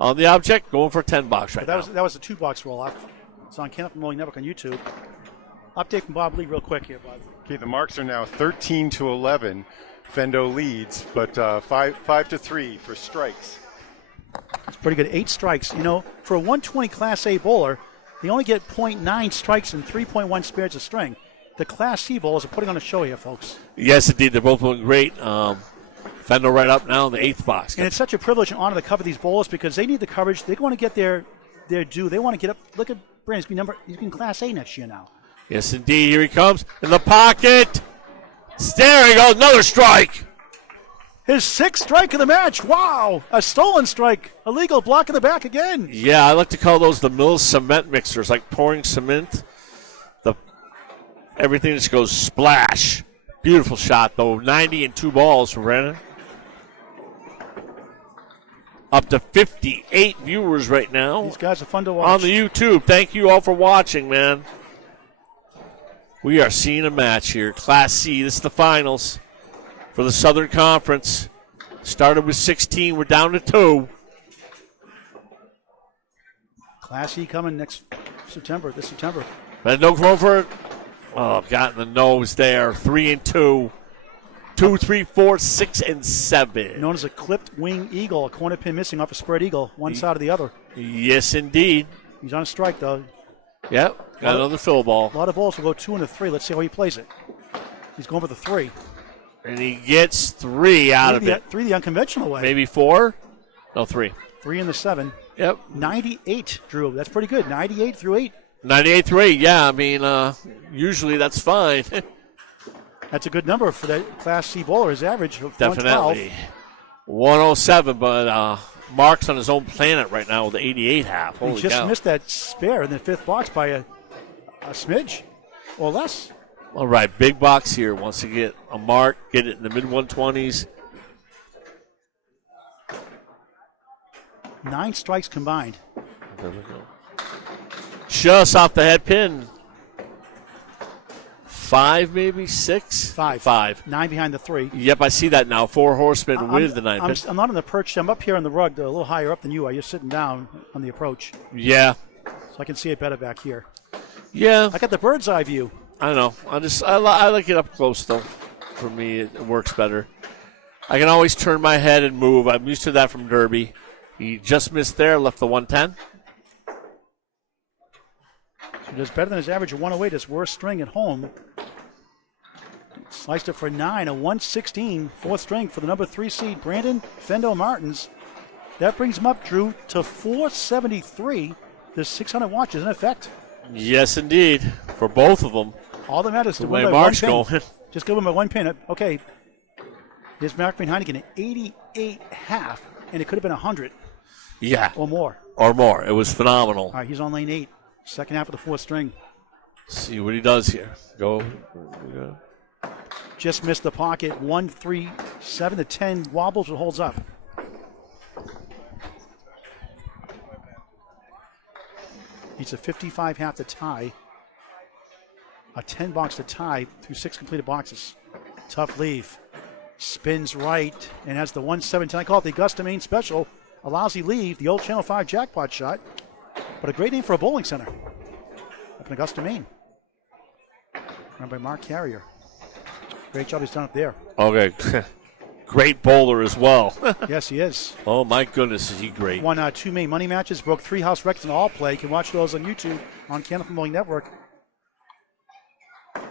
on the object, going for a 10 box right now. That was a 2-box roll-off. It's on Candlepin Bowling Network on YouTube. Update from Bob Lee real quick here, Bob. Okay, the marks are now 13 to 11. Fendo leads, but 5 to 3 for strikes. It's pretty good. 8 strikes. You know, for a 120 Class A bowler, they only get .9 strikes and 3.1 spares a string. The Class C bowlers are putting on a show here, folks. Yes, indeed. They're both doing great. Fendo right up now in the 8th box. And it's such a privilege and honor to cover these bowlers because they need the coverage. They want to get their due. They want to get up. Look at Brandon. He's in Class A next year now. Yes, indeed. Here he comes in the pocket. There he goes. Another strike. His 6th strike of the match. Wow. A stolen strike. Illegal block in the back again. Yeah, I like to call those the Millis cement mixers, like pouring cement. Everything just goes splash. Beautiful shot, though. 90 and 2 balls for Brandon. Up to 58 viewers right now. These guys are fun to watch. On the YouTube. Thank you all for watching, man. We are seeing a match here. Class C. This is the finals for the Southern Conference. Started with 16. We're down to 2. Class E coming this September. Fendo going for it. Oh, got in the nose there. 3 and 2. 2, 3, 4, 6, and 7. Known as a clipped wing eagle, a corner pin missing off a spread eagle, one side or the other. Yes, indeed. He's on a strike, though. Yep, got another fill ball. A lot of balls will go 2 and a 3. Let's see how he plays it. He's going for the 3. And he gets 3 out of it. 3 the unconventional way. Maybe 4? No, 3. 3 in the 7. Yep. 98, Drew. That's pretty good. 98 through 8. 98 through 8, yeah. I mean, usually that's fine. That's a good number for that Class C bowler. His average of Definitely. 107, but Mark's on his own planet right now with the 88 half. Holy he just cow. missed that spare in the 5th box by a smidge or less. All right, big box here. Wants to get a mark, get it in the mid-120s. 9 strikes combined. There we go. Just off the head pin. 5, maybe 6? 5. 9 behind the 3. Yep, I see that now. 4 horsemen with the 9 pin. I'm not on the perch. I'm up here on the rug, a little higher up than you are. You're sitting down on the approach. Yeah. So I can see it better back here. Yeah. I got the bird's eye view. I know. I like it up close, though. For me, it works better. I can always turn my head and move. I'm used to that from Derby. He just missed there, left the 110. So he does better than his average of 108, his worst string at home. Sliced it for 9, a 116, 4th string for the number 3 seed, Brandon Fendo Martins. That brings him up, Drew, to 473. There's 600 watches in effect. Yes, indeed. For both of them. All that matters is to The win way by Mark's 1 pin. going. Just go with my 1 pin. Okay. Here's Mark Van Heynigen at 88 half, and it could have been 100. Yeah. Or more. Or more. It was phenomenal. All right, he's on lane 8. Second half of the 4th string. See what he does here. Go. Yeah. Just missed the pocket. 1, 3, 7 to 10 wobbles, but holds up. Needs a 55 half to tie. A 10 box to tie through 6 completed boxes. Tough leave. Spins right and has the 1-7-10. I call it the Augusta, Maine special. A lousy leave, the old Channel 5 jackpot shot. But a great name for a bowling center up in Augusta, Maine. Run by Mark Carrier. Great job he's done up there. Okay. Great bowler as well. Yes, he is. Oh, my goodness, is he great. Won 2 Maine money matches, broke 3 house records in all play. You can watch those on YouTube on Canopy Bowling Network.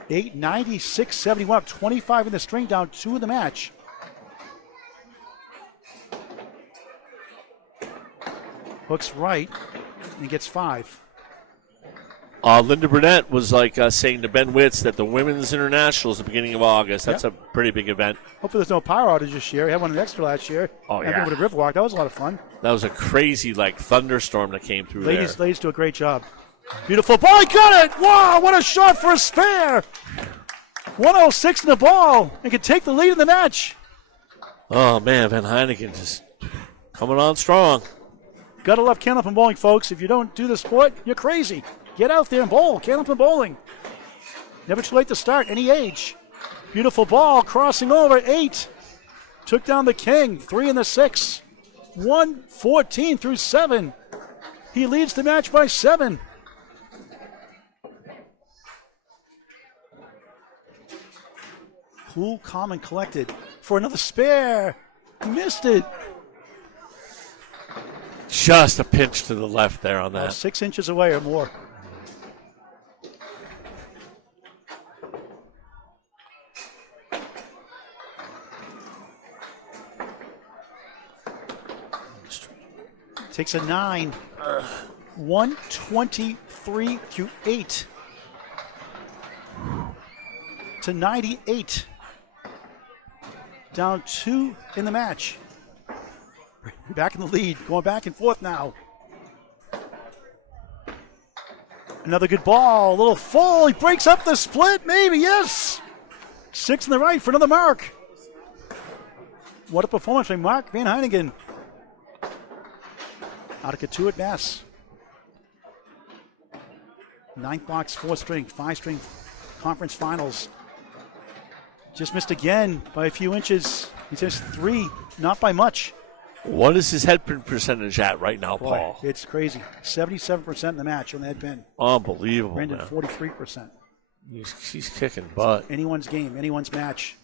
896.71 up 25 in the string, down 2 in the match. Hooks right and gets 5. Linda Burnett was saying to Ben Witz that the Women's International is the beginning of August. That's a pretty big event. Hopefully there's no power outage this year. We had one extra last year. Oh, yeah. Everyone with a Riverwalk. That was a lot of fun. That was a crazy thunderstorm that came through there. Ladies do a great job. Beautiful ball. He got it. Wow, what a shot for a spare. 106 in the ball and can take the lead in the match. Oh, man, Van Heynigen just coming on strong. Gotta love Canopy Bowling, folks. If you don't do the sport, you're crazy. Get out there and bowl. Canopy Bowling. Never too late to start, any age. Beautiful ball, crossing over, 8. Took down the king, 3 in the 6. 114 through 7. He leads the match by 7. Cool, calm, and collected for another spare. Missed it. Just a pinch to the left there on that. 6 inches away or more. Takes a 9. 123 through 8 to 98. Down 2 in the match. Back in the lead, going back and forth now. Another good ball, a little full. He breaks up the split, maybe, yes. 6 in the right for another mark. What a performance by Mark Van Heynigen. Out of Katu at Mass. 9th box, 4th string, 5 string conference finals. Just missed again by a few inches. He missed 3, not by much. What is his head pin percentage at right now, Boy, Paul? it's crazy. 77% in the match on the head pin. Unbelievable, Brandon, man. 43%. He's kicking butt. Anyone's game, anyone's match.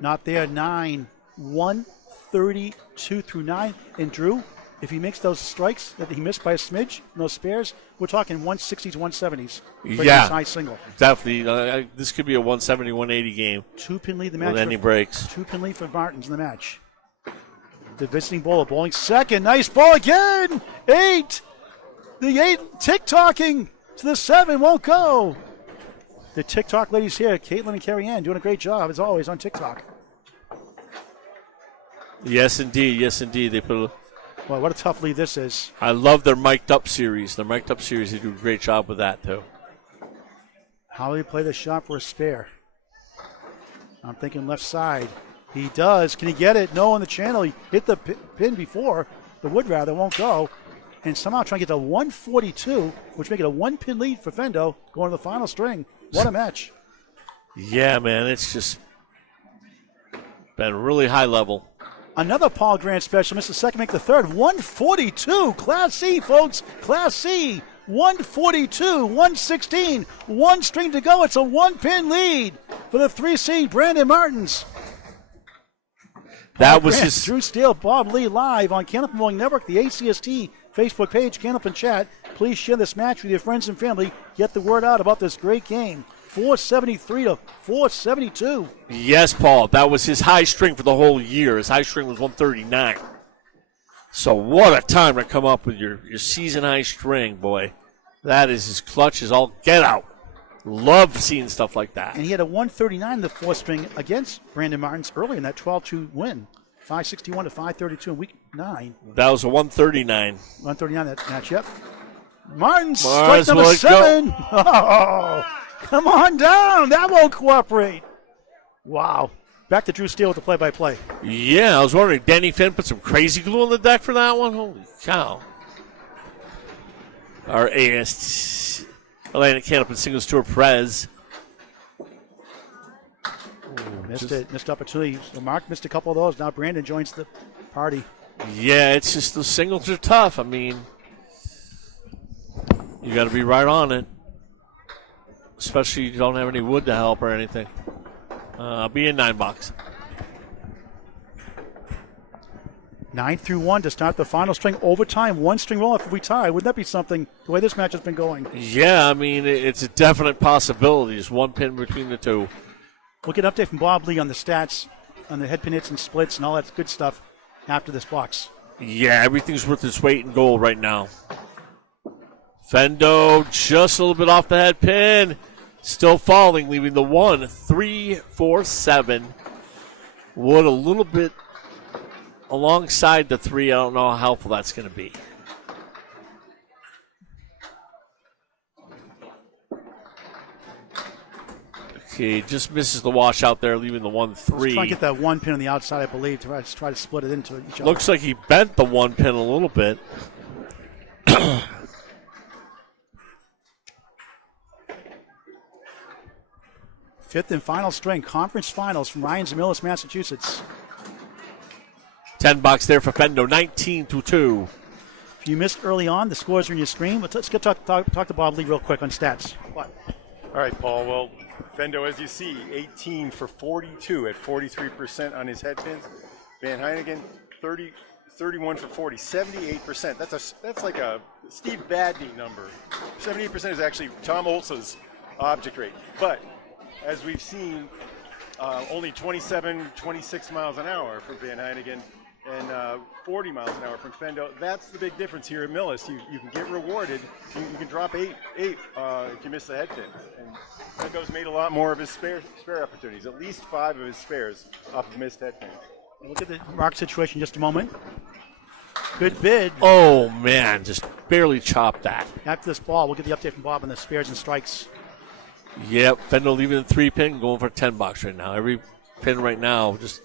Not there. 9, 132 through 9. And Drew, if he makes those strikes that he missed by a smidge, those spares, we're talking 160s, 170s. Yeah. High single. Definitely. This could be a 170, 180 game. 2-pin lead in the match. With any breaks. 2-pin lead for Martins in the match. The visiting bowler bowling second. Nice ball again. 8. The 8 tick-tocking to the 7. Won't go. The TikTok ladies here, Caitlin and Carrie Ann, doing a great job, as always, on TikTok. Yes, indeed. Yes, indeed. They put. Boy, what a tough lead this is. I love their mic'd up series. Their mic'd up series, they do a great job with that, too. How will he play the shot for a spare? I'm thinking left side. He does. Can he get it? No, on the channel. He hit the pin before. The wood rather won't go. And somehow trying to get to 142, which make it a 1-pin lead for Fendo going to the final string. What a match. Yeah, man, it's just been really high level. Another Paul Grant special. Missed the second, make the third. 142. Class C, folks. Class C. 142, 116. One string to go. It's a 1-pin lead for the 3 seed Brandon Martins. That was Grant, his. Drew Steele, Bob Lee live on Candlepin Bowling Network, the ACST Facebook page, Candlepin Chat. Please share this match with your friends and family. Get the word out about this great game. 473 to 472. Yes, Paul. That was his high string for the whole year. His high string was 139. So what a time to come up with your season high string, boy. That is as clutch as all get out. Love seeing stuff like that. And he had a 139 in the 4th string against Brandon Martins early in that 12-2 win. 561 to 532 in week 9. That was a 139. 139 that match, yep. Martins, Mars, strike number 7. Oh, come on down. That won't cooperate. Wow. Back to Drew Steele with the play-by-play. Yeah, I was wondering, Danny Finn put some crazy glue on the deck for that one? Holy cow. Our ACST Atlantic Candlepin Singles Tour Prez. Missed opportunity. So Mark missed a couple of those. Now Brandon joins the party. Yeah, it's just the singles are tough. I mean, you got to be right on it. Especially if you don't have any wood to help or anything. I'll be in $9. 9 through 1 to start the final string. Overtime, 1 string roll-off if we tie. Wouldn't that be something, the way this match has been going? Yeah, I mean, it's a definite possibility. Just 1 pin between the two. We'll get an update from Bob Lee on the stats, on the head pin hits and splits and all that good stuff after this box. Yeah, everything's worth its weight in gold right now. Fendo just a little bit off the head pin. Still falling, leaving the 1, 3, 4, 7. Wood a little bit alongside the 3. I don't know how helpful that's going to be. Okay, just misses the washout there, leaving the 1, 3. Trying to get that 1 pin on the outside, I believe, to try to split it into each other. Looks like he bent the 1 pin a little bit. Fifth and final string, conference finals from Ryan's and Millis, Massachusetts. $10 there for Fendo, 19 through 2. If you missed early on, the scores are in your screen. Let's get talk to Bob Lee real quick on stats. What? All right, Paul. Well, Fendo, as you see, 18 for 42 at 43% on his head pins. Van Heynigen, 31 for 40, 78%. That's like a Steve Badney number. 78% is actually Tom Olsa's object rate. But as we've seen, only 27, 26 miles an hour for Van Heynigen and 40 miles an hour from Fendo. That's the big difference here at Millis. You can get rewarded. You can drop 8 if you miss the head pin. And Fendo's made a lot more of his spare opportunities, at least 5 of his spares off of missed head pins. We'll get the mark situation in just a moment. Good bid. Oh, man, just barely chopped that. After this ball, we'll get the update from Bob on the spares and strikes. Yep, Fendo leaving the 3 pin, going for $10 right now. Every pin right now, just.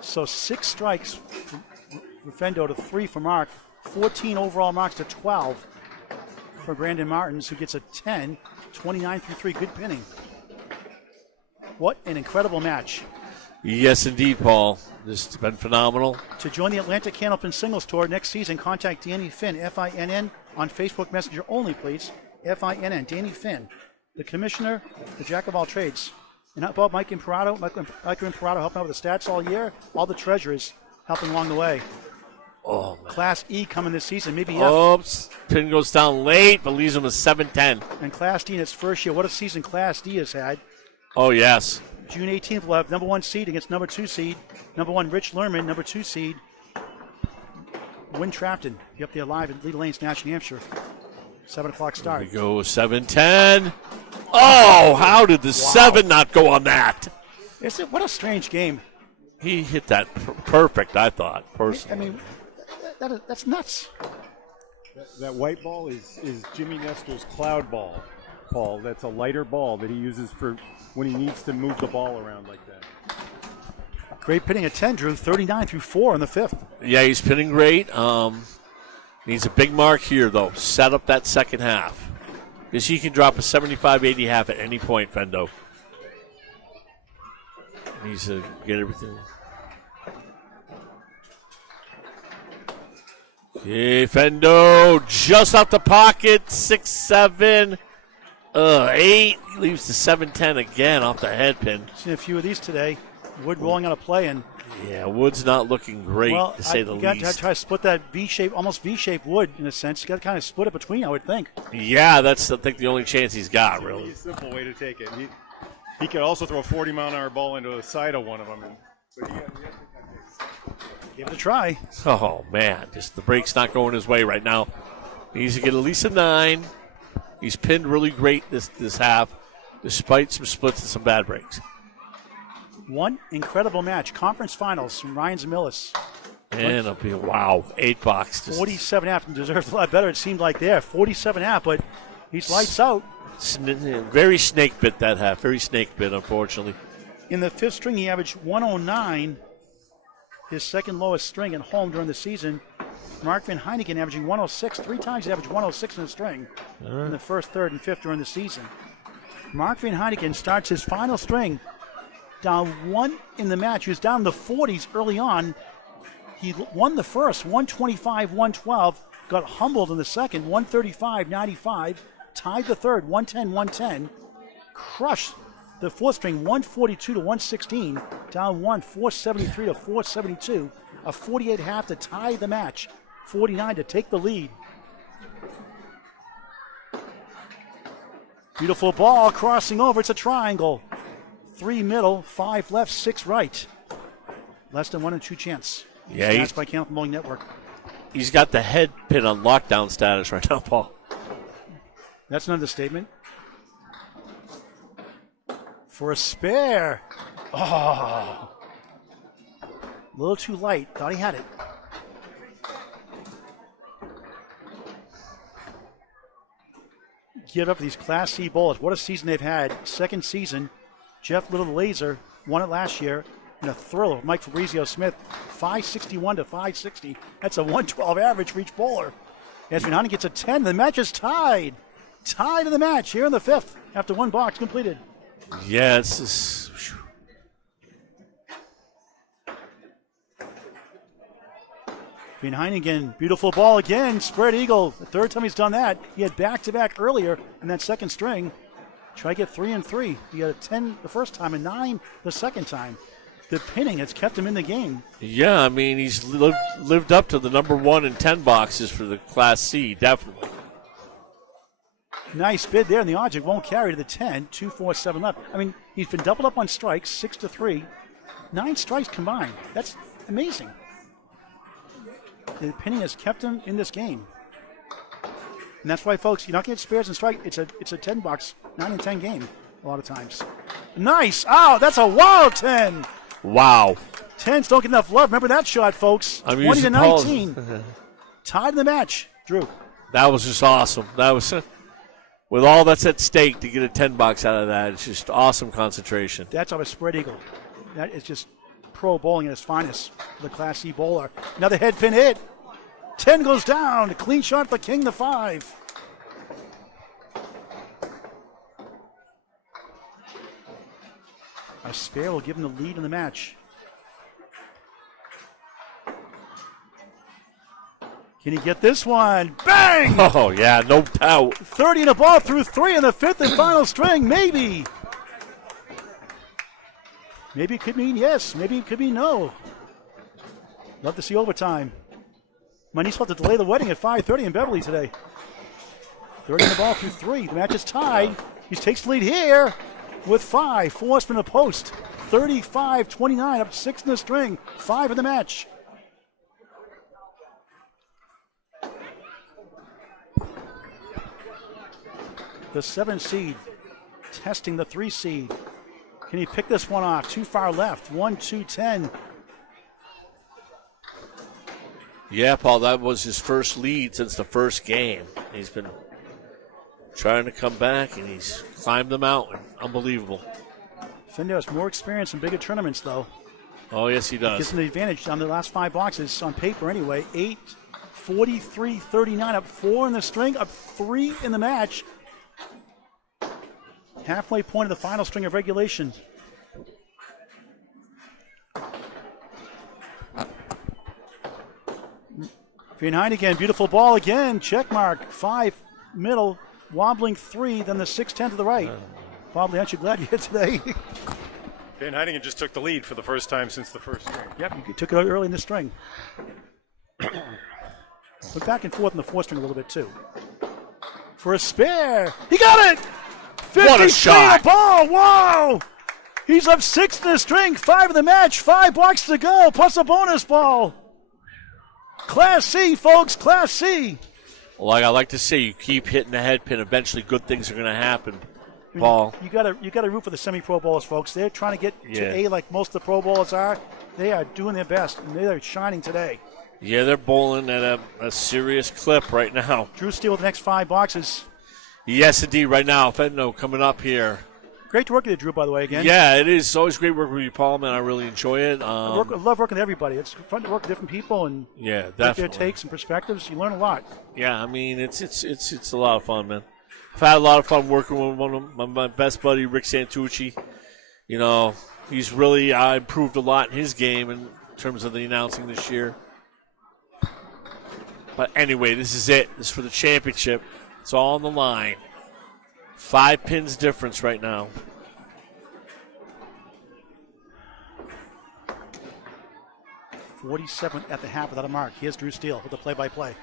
So 6 strikes for Fendo to 3 for Mark. 14 overall marks to 12 for Brandon Martins, who gets a 10, 29 through 3. Good pinning. What an incredible match. Yes, indeed, Paul. This has been phenomenal. To join the Atlantic Candlepin Singles Tour next season, contact Danny Finn, Finn, on Facebook Messenger only, please. Finn, Danny Finn, the commissioner, the jack of all trades. And how about Mike Imparato? Mike Imparato helping out with the stats all year. All the treasurers helping along the way. Oh, man. Class E coming this season, maybe F. Oops. Pin goes down late, but leaves him with 7-10. And Class D in its first year. What a season Class D has had. Oh, yes. June 18th, we'll have number 1 seed against number 2 seed. Number 1, Rich Lerman, number 2 seed. Win Trafton. Be up there live at Leda Lanes, Nash, New Hampshire. 7 o'clock start. There we go, 7-10. Oh, how did the 7 not go on that? What a strange game. He hit that perfect, I thought, personally. I mean, that's nuts. That white ball is Jimmy Nestor's cloud ball, Paul. That's a lighter ball that he uses for when he needs to move the ball around like that. Great pitting at 10, Drew. 39 through 4 in the 5th. Yeah, he's pitting great. Needs a big mark here, though. Set up that second half. Because he can drop a 75-80 half at any point, Fendo. Needs to get everything. Okay, Fendo just out the pocket. 6-7. 8. Leaves the 7-10 again off the head pin. Seen a few of these today. Wood rolling on a play, and yeah, Wood's not looking great, to say the least. You got to try to split that V-shape, almost V-shaped wood in a sense. You got to kind of split it between, I would think. Yeah, that's I think the only chance he's got, really. It's a simple way to take it. He could also throw a 40-mile-an-hour ball into the side of one of them. Give it a try. Oh man, just the break's not going his way right now. He needs to get at least a 9. He's pinned really great this half, despite some splits and some bad breaks. One incredible match. Conference finals from Ryan's and Millis. And wow, 8 box. 47.5 deserved a lot better, it seemed like there. 47.5, but he's lights out. Very snake bit that half. Very snake bit, unfortunately. In the 5th string, he averaged 109, his second lowest string at home during the season. Mark Van Heynigen averaging 106. 3 times he averaged 106 in a string in the 1st, 3rd, and 5th during the season. Mark Van Heynigen starts his final string down 1 in the match. He was down in the 40s early on. He won the first, 125-112, got humbled in the second, 135-95, tied the third, 110-110, crushed the 4th string, 142-116, down 1, 473-472, a 48 half to tie the match, 49 to take the lead. Beautiful ball crossing over, it's a triangle. 3 middle, 5 left, 6 right. Less than 1 in 2 chance. Yeah, Stats by Candlepin Bowling Network. He's got the head pin on lockdown status right now, Paul. That's an understatement. For a spare. Oh. A little too light. Thought he had it. Give up these Class C bowlers. What a season they've had. Second season. Jeff Little Laser won it last year in a thriller with Mike Fabrizio Smith, 561 to 560. That's a 112 average for each bowler. As Van Heynigen gets a 10, the match is tied. Tied in the match here in the 5th after 1 box completed. Yeah, it's just. Van Heynigen, beautiful ball again, spread eagle. The 3rd time he's done that. He had back-to-back earlier in that 2nd string. Try to get 3 and 3. He got a 10 the first time and 9 the 2nd time. The pinning has kept him in the game. Yeah, I mean, he's lived up to the number 1 and 10 boxes for the Class C, definitely. Nice bid there, and the object won't carry to the 10. 2, 4, 7 left. I mean, he's been doubled up on strikes, 6 to 3. 9 strikes combined. That's amazing. The pinning has kept him in this game. And that's why, folks, you're not getting spares and strike. It's a 10 box, 9 and 10 game a lot of times. Nice. Oh, that's a wild 10. Wow. 10s don't get enough love. Remember that shot, folks. 20 to 19. Tied in the match. Drew. That was just awesome. That was, with all that's at stake, to get a 10 box out of that, it's just awesome concentration. That's off a spread eagle. That is just pro bowling at its finest for the Class C bowler. Another head pin hit. 10 goes down. A clean shot for King, the 5. A spare will give him the lead in the match. Can he get this one? Bang! Oh, yeah, no doubt. 30 in the ball through 3 in the 5th and final string. Maybe. Maybe it could mean yes. Maybe it could mean no. Love to see overtime. My niece about to delay the wedding at 5:30 in Beverly today. 30 in the ball through 3. The match is tied. He takes the lead here with 5. 4 from the post. 35-29, up 6 in the string. 5 in the match. The 7 seed testing the 3 seed. Can he pick this one off? Too far left. 1-2-10. Yeah, Paul, that was his first lead since the first game. He's been trying to come back, and he's climbed the mountain. Unbelievable. Fendo has more experience in bigger tournaments, though. Oh, yes, he does. Gives him the advantage on the last 5 boxes on paper anyway. 8, 43, 39, up 4 in the string, up 3 in the match. Halfway point of the final string of regulation. Heynigen, beautiful ball again. Check mark. 5 middle, wobbling 3, then the 6-10 to the right. Bob, aren't you glad you're here today? Heynigen just took the lead for the first time since the first string. Yep, you took it out early in the string. Went back and forth in the 4th string a little bit too. For a spare, he got it! 53 What a shot! Ball, wow! He's up 6 in the string, 5 in the match, 5 boxes to go, plus a bonus ball. Class C, folks, Class C. Like I like to say, you keep hitting the head pin. Eventually, good things are going to happen. Paul. You got to root for the semi-pro bowlers, folks. They're trying to get to A like most of the pro bowlers are. They are doing their best, and they are shining today. Yeah, they're bowling at a serious clip right now. Drew Steele with the next 5 boxes. Yes, indeed. Right now, Fendo coming up here. Great to work with you, Drew, by the way, again. Yeah, it is. It's always great working with you, Paul, man. I really enjoy it. I love working with everybody. It's fun to work with different people and yeah, get their takes and perspectives. You learn a lot. Yeah, I mean, it's a lot of fun, man. I've had a lot of fun working with one of my best buddy, Rick Santucci. You know, he's really improved a lot in his game in terms of the announcing this year. But anyway, this is it. This is for the championship. It's all on the line. 5 pins difference right now. .47 at the half without a mark. Here's Drew Steele with the play-by-play.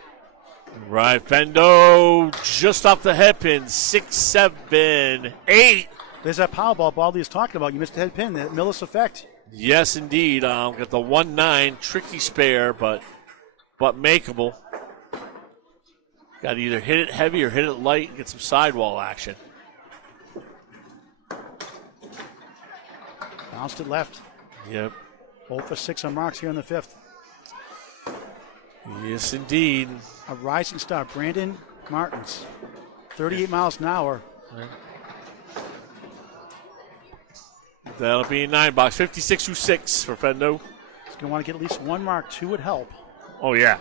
Right, Fendo just off the head pin. 6, 7, 8. There's that power ball Baldy is talking about. You missed the head pin, the Millis effect. Yes, indeed. Got the 1-9, tricky spare, but makeable. Got to either hit it heavy or hit it light and get some sidewall action. Bounced it left. Yep. 0 for 6 on marks here in the 5th. Yes, indeed. A rising star, Brandon Martins. 38 miles an hour. That'll be a 9-box. 56-6 for Fendo. He's going to want to get at least 1 mark. 2 would help. Oh, yeah.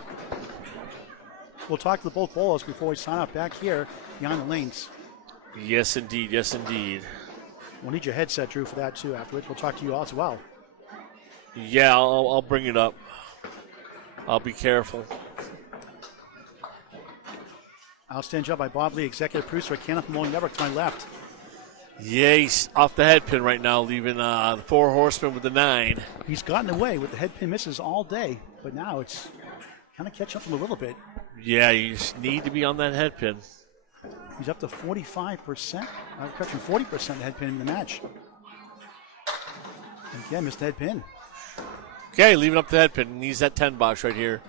We'll talk to both bowlers before we sign up back here beyond the lanes. Yes, indeed. Yes, indeed. We'll need your headset, Drew, for that, too, afterwards. We'll talk to you all as well. Yeah, I'll bring it up. I'll be careful. Outstanding job by Bob Lee, executive producer at Canopy Mowing Network, to my left. Yeah, he's off the head pin right now, leaving the 4 horsemen with the 9. He's gotten away with the head pin misses all day, but now it's kind of catch up to him a little bit. Yeah, you just need to be on that head pin. He's up to 45%, catching 40% the head pin in the match. Again, missed the head pin. Okay, leaving up the head pin. Needs that 10 box right here.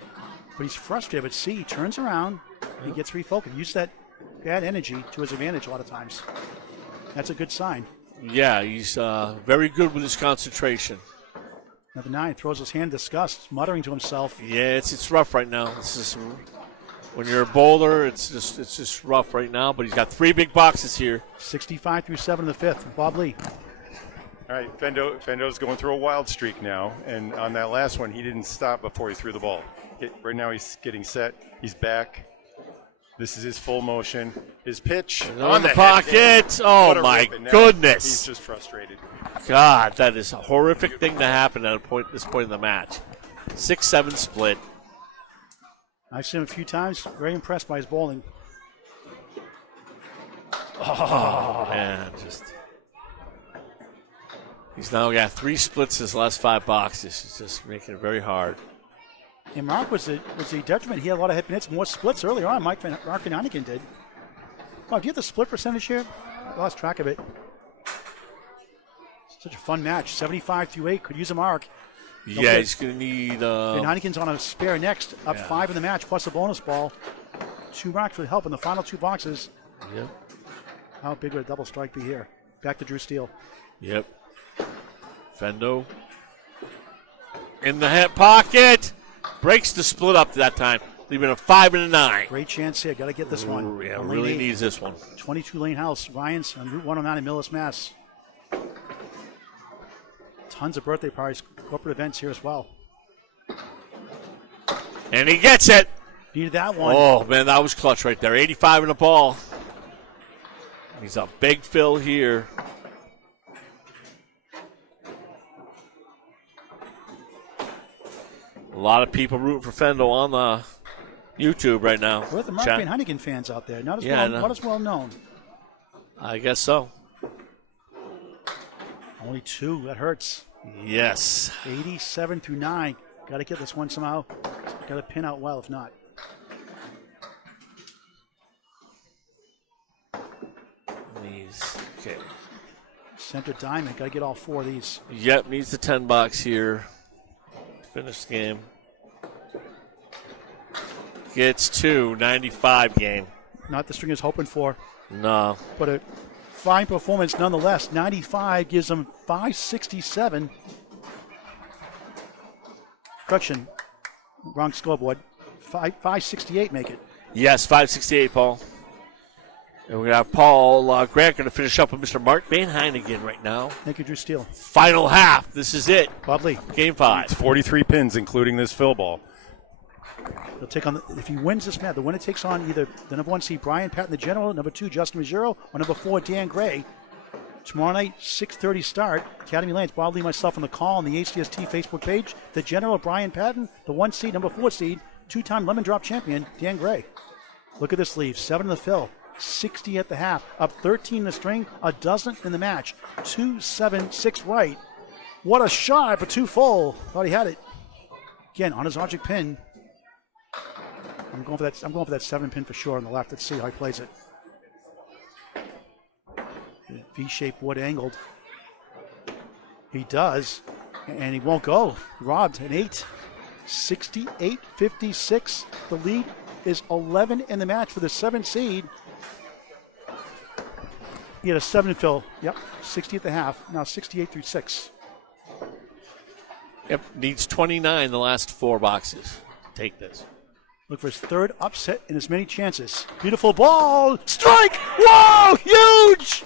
But he's frustrated. But see, he turns around. He gets refocused. Use that bad energy to his advantage a lot of times. That's a good sign. Yeah, he's very good with his concentration. Now the 9 throws his hand in disgust, muttering to himself. Yeah, it's rough right now. This is when you're a bowler, it's just rough right now. But he's got 3 big boxes here. 65 through 7 in the 5th. Bob Lee. All right, Fendo's going through a wild streak now, and on that last one, he didn't stop before he threw the ball. Right now, he's getting set. He's back. This is his full motion. His pitch on the pocket. Oh, my goodness. He's just frustrated. God, that is a horrific thing to happen at this point in the match. 6-7 split. I've seen him a few times. Very impressed by his bowling. Oh, man. He's now got 3 splits his last 5 boxes. It's just making it very hard. And Mark was the detriment. He had a lot of hit and hits, more splits earlier on. Mark and Heynigen did. Oh, do you have the split percentage here? I lost track of it. Such a fun match. 75-8. Could use a mark. Yeah, he's going to need. And Heynigen's on a spare next, up 5 in the match, plus a bonus ball. 2 marks would help in the final 2 boxes. Yep. How big would a double strike be here? Back to Drew Steele. Yep. Fendo. In the hip pocket. Breaks the split up that time, leaving a 5 and a 9. Great chance here. Got to get this one. Ooh, yeah, really needs this one. 22 Lane House. Ryan's on Route 109 in Millis, Mass. Tons of birthday parties, corporate events here as well. And he gets it. Needed that one. Oh, man, that was clutch right there. 85 in the ball. He's a big fill here. A lot of people rooting for Fendo on the YouTube right now. Where are the Mark and Heynigen fans out there? Not as well known. I guess so. Only 2. That hurts. Yes. 87-9. Got to get this one somehow. Got to pin out well if not. Okay. Center diamond. Got to get all 4 of these. Yep, needs the 10 box here. Finish the game. Gets 2, 95 game. Not the string is hoping for. No. But a fine performance nonetheless. 95 gives them 567. Correction. Wrong scoreboard. 568 make it. Yes, 568, Paul. And we got Paul Grant going to finish up with Mr. Mark Van Heynigen right now. Thank you, Drew Steele. Final half. This is it. Lovely. Game 5. It's 43 pins, including this fill ball. He'll take on, if he wins this match, the winner takes on either the number 1 seed Brian Patten, the general, number 2 Justin Ruggiero, or number 4 Dan Gray. Tomorrow night, 6:30 start. Academy Lanes. Bob Lee, myself on the call on the ACST Facebook page. The general Brian Patten, the 1 seed, number 4 seed, 2-time lemon drop champion Dan Gray. Look at this leave. 7 in the fill. 60 at the half. Up 13 in the string. A dozen in the match. 2-7-6 right. What a shot, but 2 full. Thought he had it. Again, on his object pin. I'm going for that 7 pin for sure on the left. Let's see how he plays it. V-shaped wood angled. He does, and he won't go. Robbed an 8. 68-56. The lead is 11 in the match for the 7 seed. He had a 7 fill. Yep, 60 at the half. Now 68-6. Yep, needs 29 in the last 4 boxes. Take this. Look for his 3rd upset in as many chances. Beautiful ball. Strike! Whoa! Huge!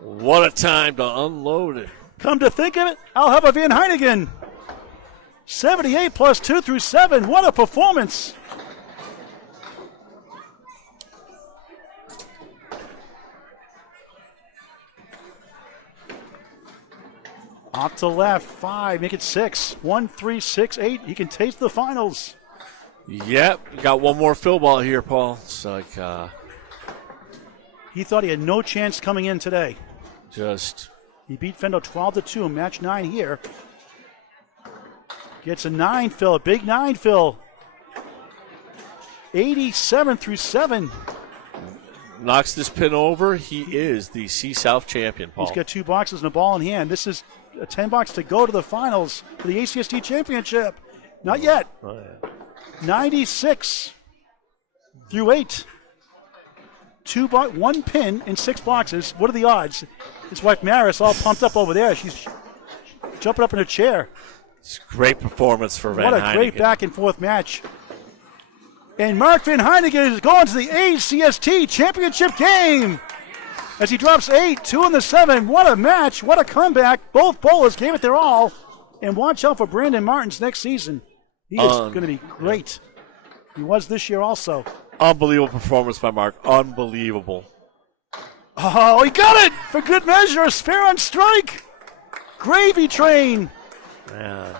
What a time to unload it. Come to think of it, I'll have a Van Heynigen. 78 plus 2 through 7. What a performance. Off to left, 5, make it 6. 1, 3, 6, 8. He can taste the finals. Yep, got one more fill ball here, Paul. It's like he thought he had no chance coming in today. He beat Fendo 12-2 in match 9 here. Gets a 9 fill, a big 9 fill. 87 through 7. Knocks this pin over. He is the C-South champion, Paul. He's got 2 boxes and a ball in hand. This is a 10 box to go to the finals for the ACST championship. Not yet. Oh, yeah. 96 through 8. 1 pin in 6 boxes. What are the odds? His wife Maris all pumped up over there. She's jumping up in her chair. It's a great performance for Van Heynigen. What a great back and forth match. And Mark Van Heynigen is going to the ACST championship game as he drops 8, 2 in the 7. What a match. What a comeback. Both bowlers gave it their all. And watch out for Brandon Martins next season. He is going to be great. He was this year also. Unbelievable performance by Mark. Unbelievable. Oh, he got it for good measure. Fair on strike. Gravy train. Man.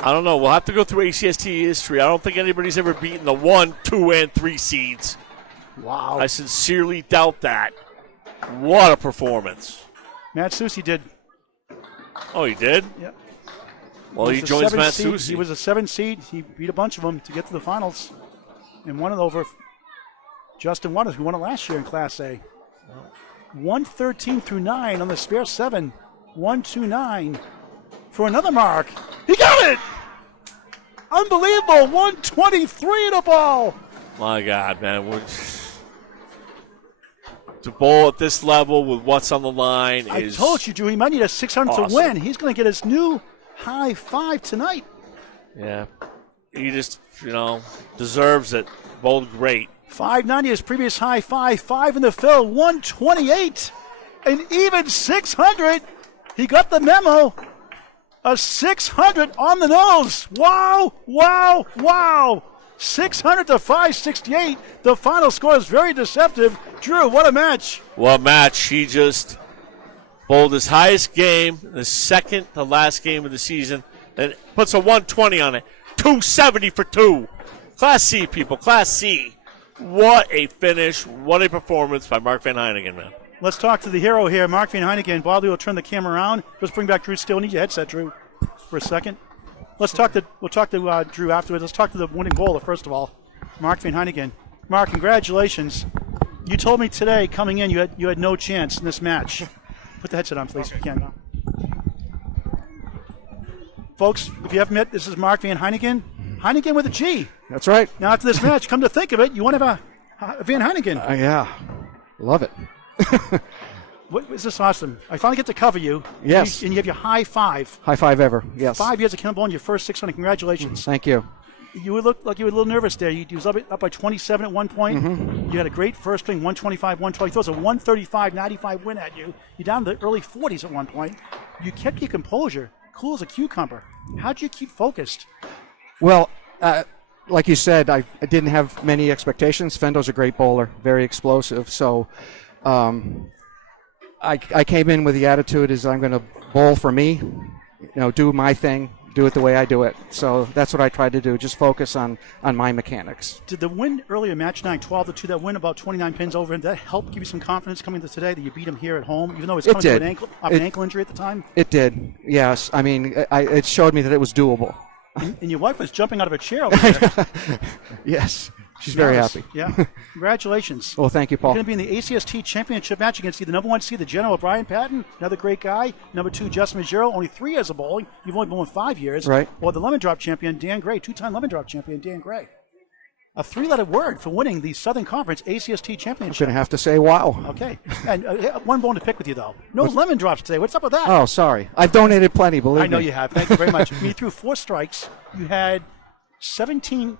I don't know. We'll have to go through ACST history. I don't think anybody's ever beaten the 1, 2, and 3 seeds. Wow. I sincerely doubt that. What a performance. Matt Susi did. Oh, he did? Yep. Well, he joins Matt Susi. He was a 7 seed. He beat a bunch of them to get to the finals and won it over Justin Waters, who won it last year in Class A. 113 through 9 on the spare 7. 129 for another mark. He got it! Unbelievable. 123 in the ball. My God, man. To bowl at this level with what's on the line is. I told you, Drew, he might need a 600 awesome. to win. He's going to get his new high 5 tonight. Yeah. He just, deserves it. Bowled great. 590, his previous high 5 in the fill, 128. And even 600. He got the memo. A 600 on the nose. Wow, wow, wow. 600 to 568. The final score is very deceptive. Drew, what a match. What a match. He just bowled his highest game, the second to last game of the season, and puts a 120 on it. 270 for 2. Class C, people. Class C. What a finish. What a performance by Mark Van Heynigen, man. Let's talk to the hero here, Mark Van Heynigen. Bobby will turn the camera around. Let's bring back Drew Steele. Need your headset, Drew, for a second. We'll talk to Drew afterwards. Let's talk to the winning bowler first of all, Mark Van Heynigen. Mark, congratulations. You told me today coming in you had no chance in this match. Put the headset on, please, if you can. Folks, if you haven't met, this is Mark Van Heynigen. Heynigen with a G. That's right. Now after this match, come to think of it, you want to have a Van Heynigen. Yeah, love it. What is this awesome? I finally get to cover you. Yes. And you have your high 5. High 5 ever, yes. 5 years of Kennel Bowling, your first 600. Congratulations. Thank you. You looked like you were a little nervous there. You was up by 27 at one point. You had a great first swing, 125, 120. Throws a 135, 95 win at you. You're down to the early 40s at one point. You kept your composure, cool as a cucumber. How'd you keep focused? Well, like you said, I didn't have many expectations. Fendo's a great bowler, very explosive. So I came in with the attitude is I'm going to bowl for me, do my thing, do it the way I do it. So that's what I tried to do, just focus on my mechanics. Did the win earlier, match 9, 12-2, that win about 29 pins over him, did that help give you some confidence coming to today that you beat him here at home, even though it was coming to an ankle injury at the time? It did, yes. I mean, it showed me that it was doable. And your wife was jumping out of a chair over there. Yes. She's very happy. Yeah. Congratulations. Well, thank you, Paul. You're going to be in the ACST championship match against the number 1 seed, the General Brian Patten, another great guy. Number 2, Justin Ruggiero, only 3 years of bowling. You've only bowled 5 years. Right. Or the lemon drop champion, Dan Gray, 2-time lemon drop champion, Dan Gray. A 3-letter word for winning the Southern Conference ACST championship. I'm going to have to say wow. Okay. And one bone to pick with you, though. No lemon drops today. What's up with that? Oh, sorry. I've donated plenty, believe me. I know you have. Thank you very much. You threw 4 strikes. You had 17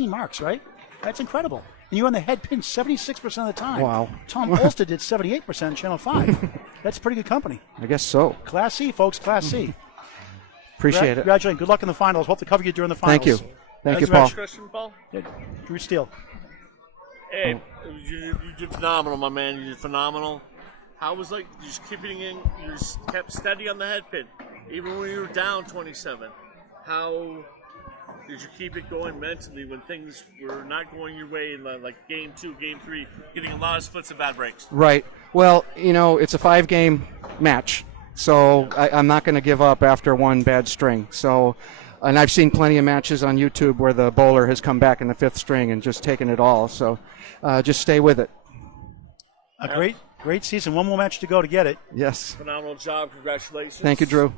marks, right? That's incredible. And you were on the head pin 76% of the time. Wow. Tom Olster did 78% in Channel 5. That's pretty good company. I guess so. Class C, folks, Class C. Appreciate it. Congratulations. Good luck in the finals. Hope to cover you during the finals. Thank you. Thank you, Paul. Question, Paul? Yeah, Drew Steele. Hey, you did phenomenal, my man. You did phenomenal. How was you just keeping in? You just kept steady on the head pin, even when you were down 27. How did you keep it going mentally when things were not going your way in like game 2, game 3, getting a lot of splits and bad breaks? Right. Well, it's a 5-game match, so I'm not going to give up after one bad string. So, and I've seen plenty of matches on YouTube where the bowler has come back in the 5th string and just taken it all. So, just stay with it. A great season. One more match to go to get it. Yes. Phenomenal job. Congratulations. Thank you, Drew.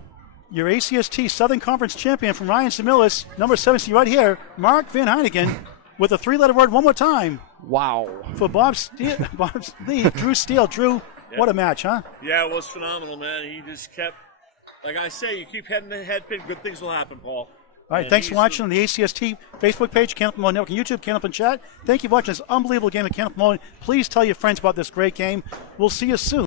Your ACST Southern Conference champion from Ryan Millis, number 70 right here, Mark Van Heynigen, with a 3-letter word one more time. Wow. For Bob's lead, Drew Steele. Drew, what a match, huh? Yeah, it was phenomenal, man. He just kept, like I say, you keep heading the head pin, good things will happen, Paul. All right, thanks for watching on the ACST Facebook page, Canopy Mode Network, and YouTube, Canopy Chat. Thank you for watching this unbelievable game of Canopy Mode. Please tell your friends about this great game. We'll see you soon.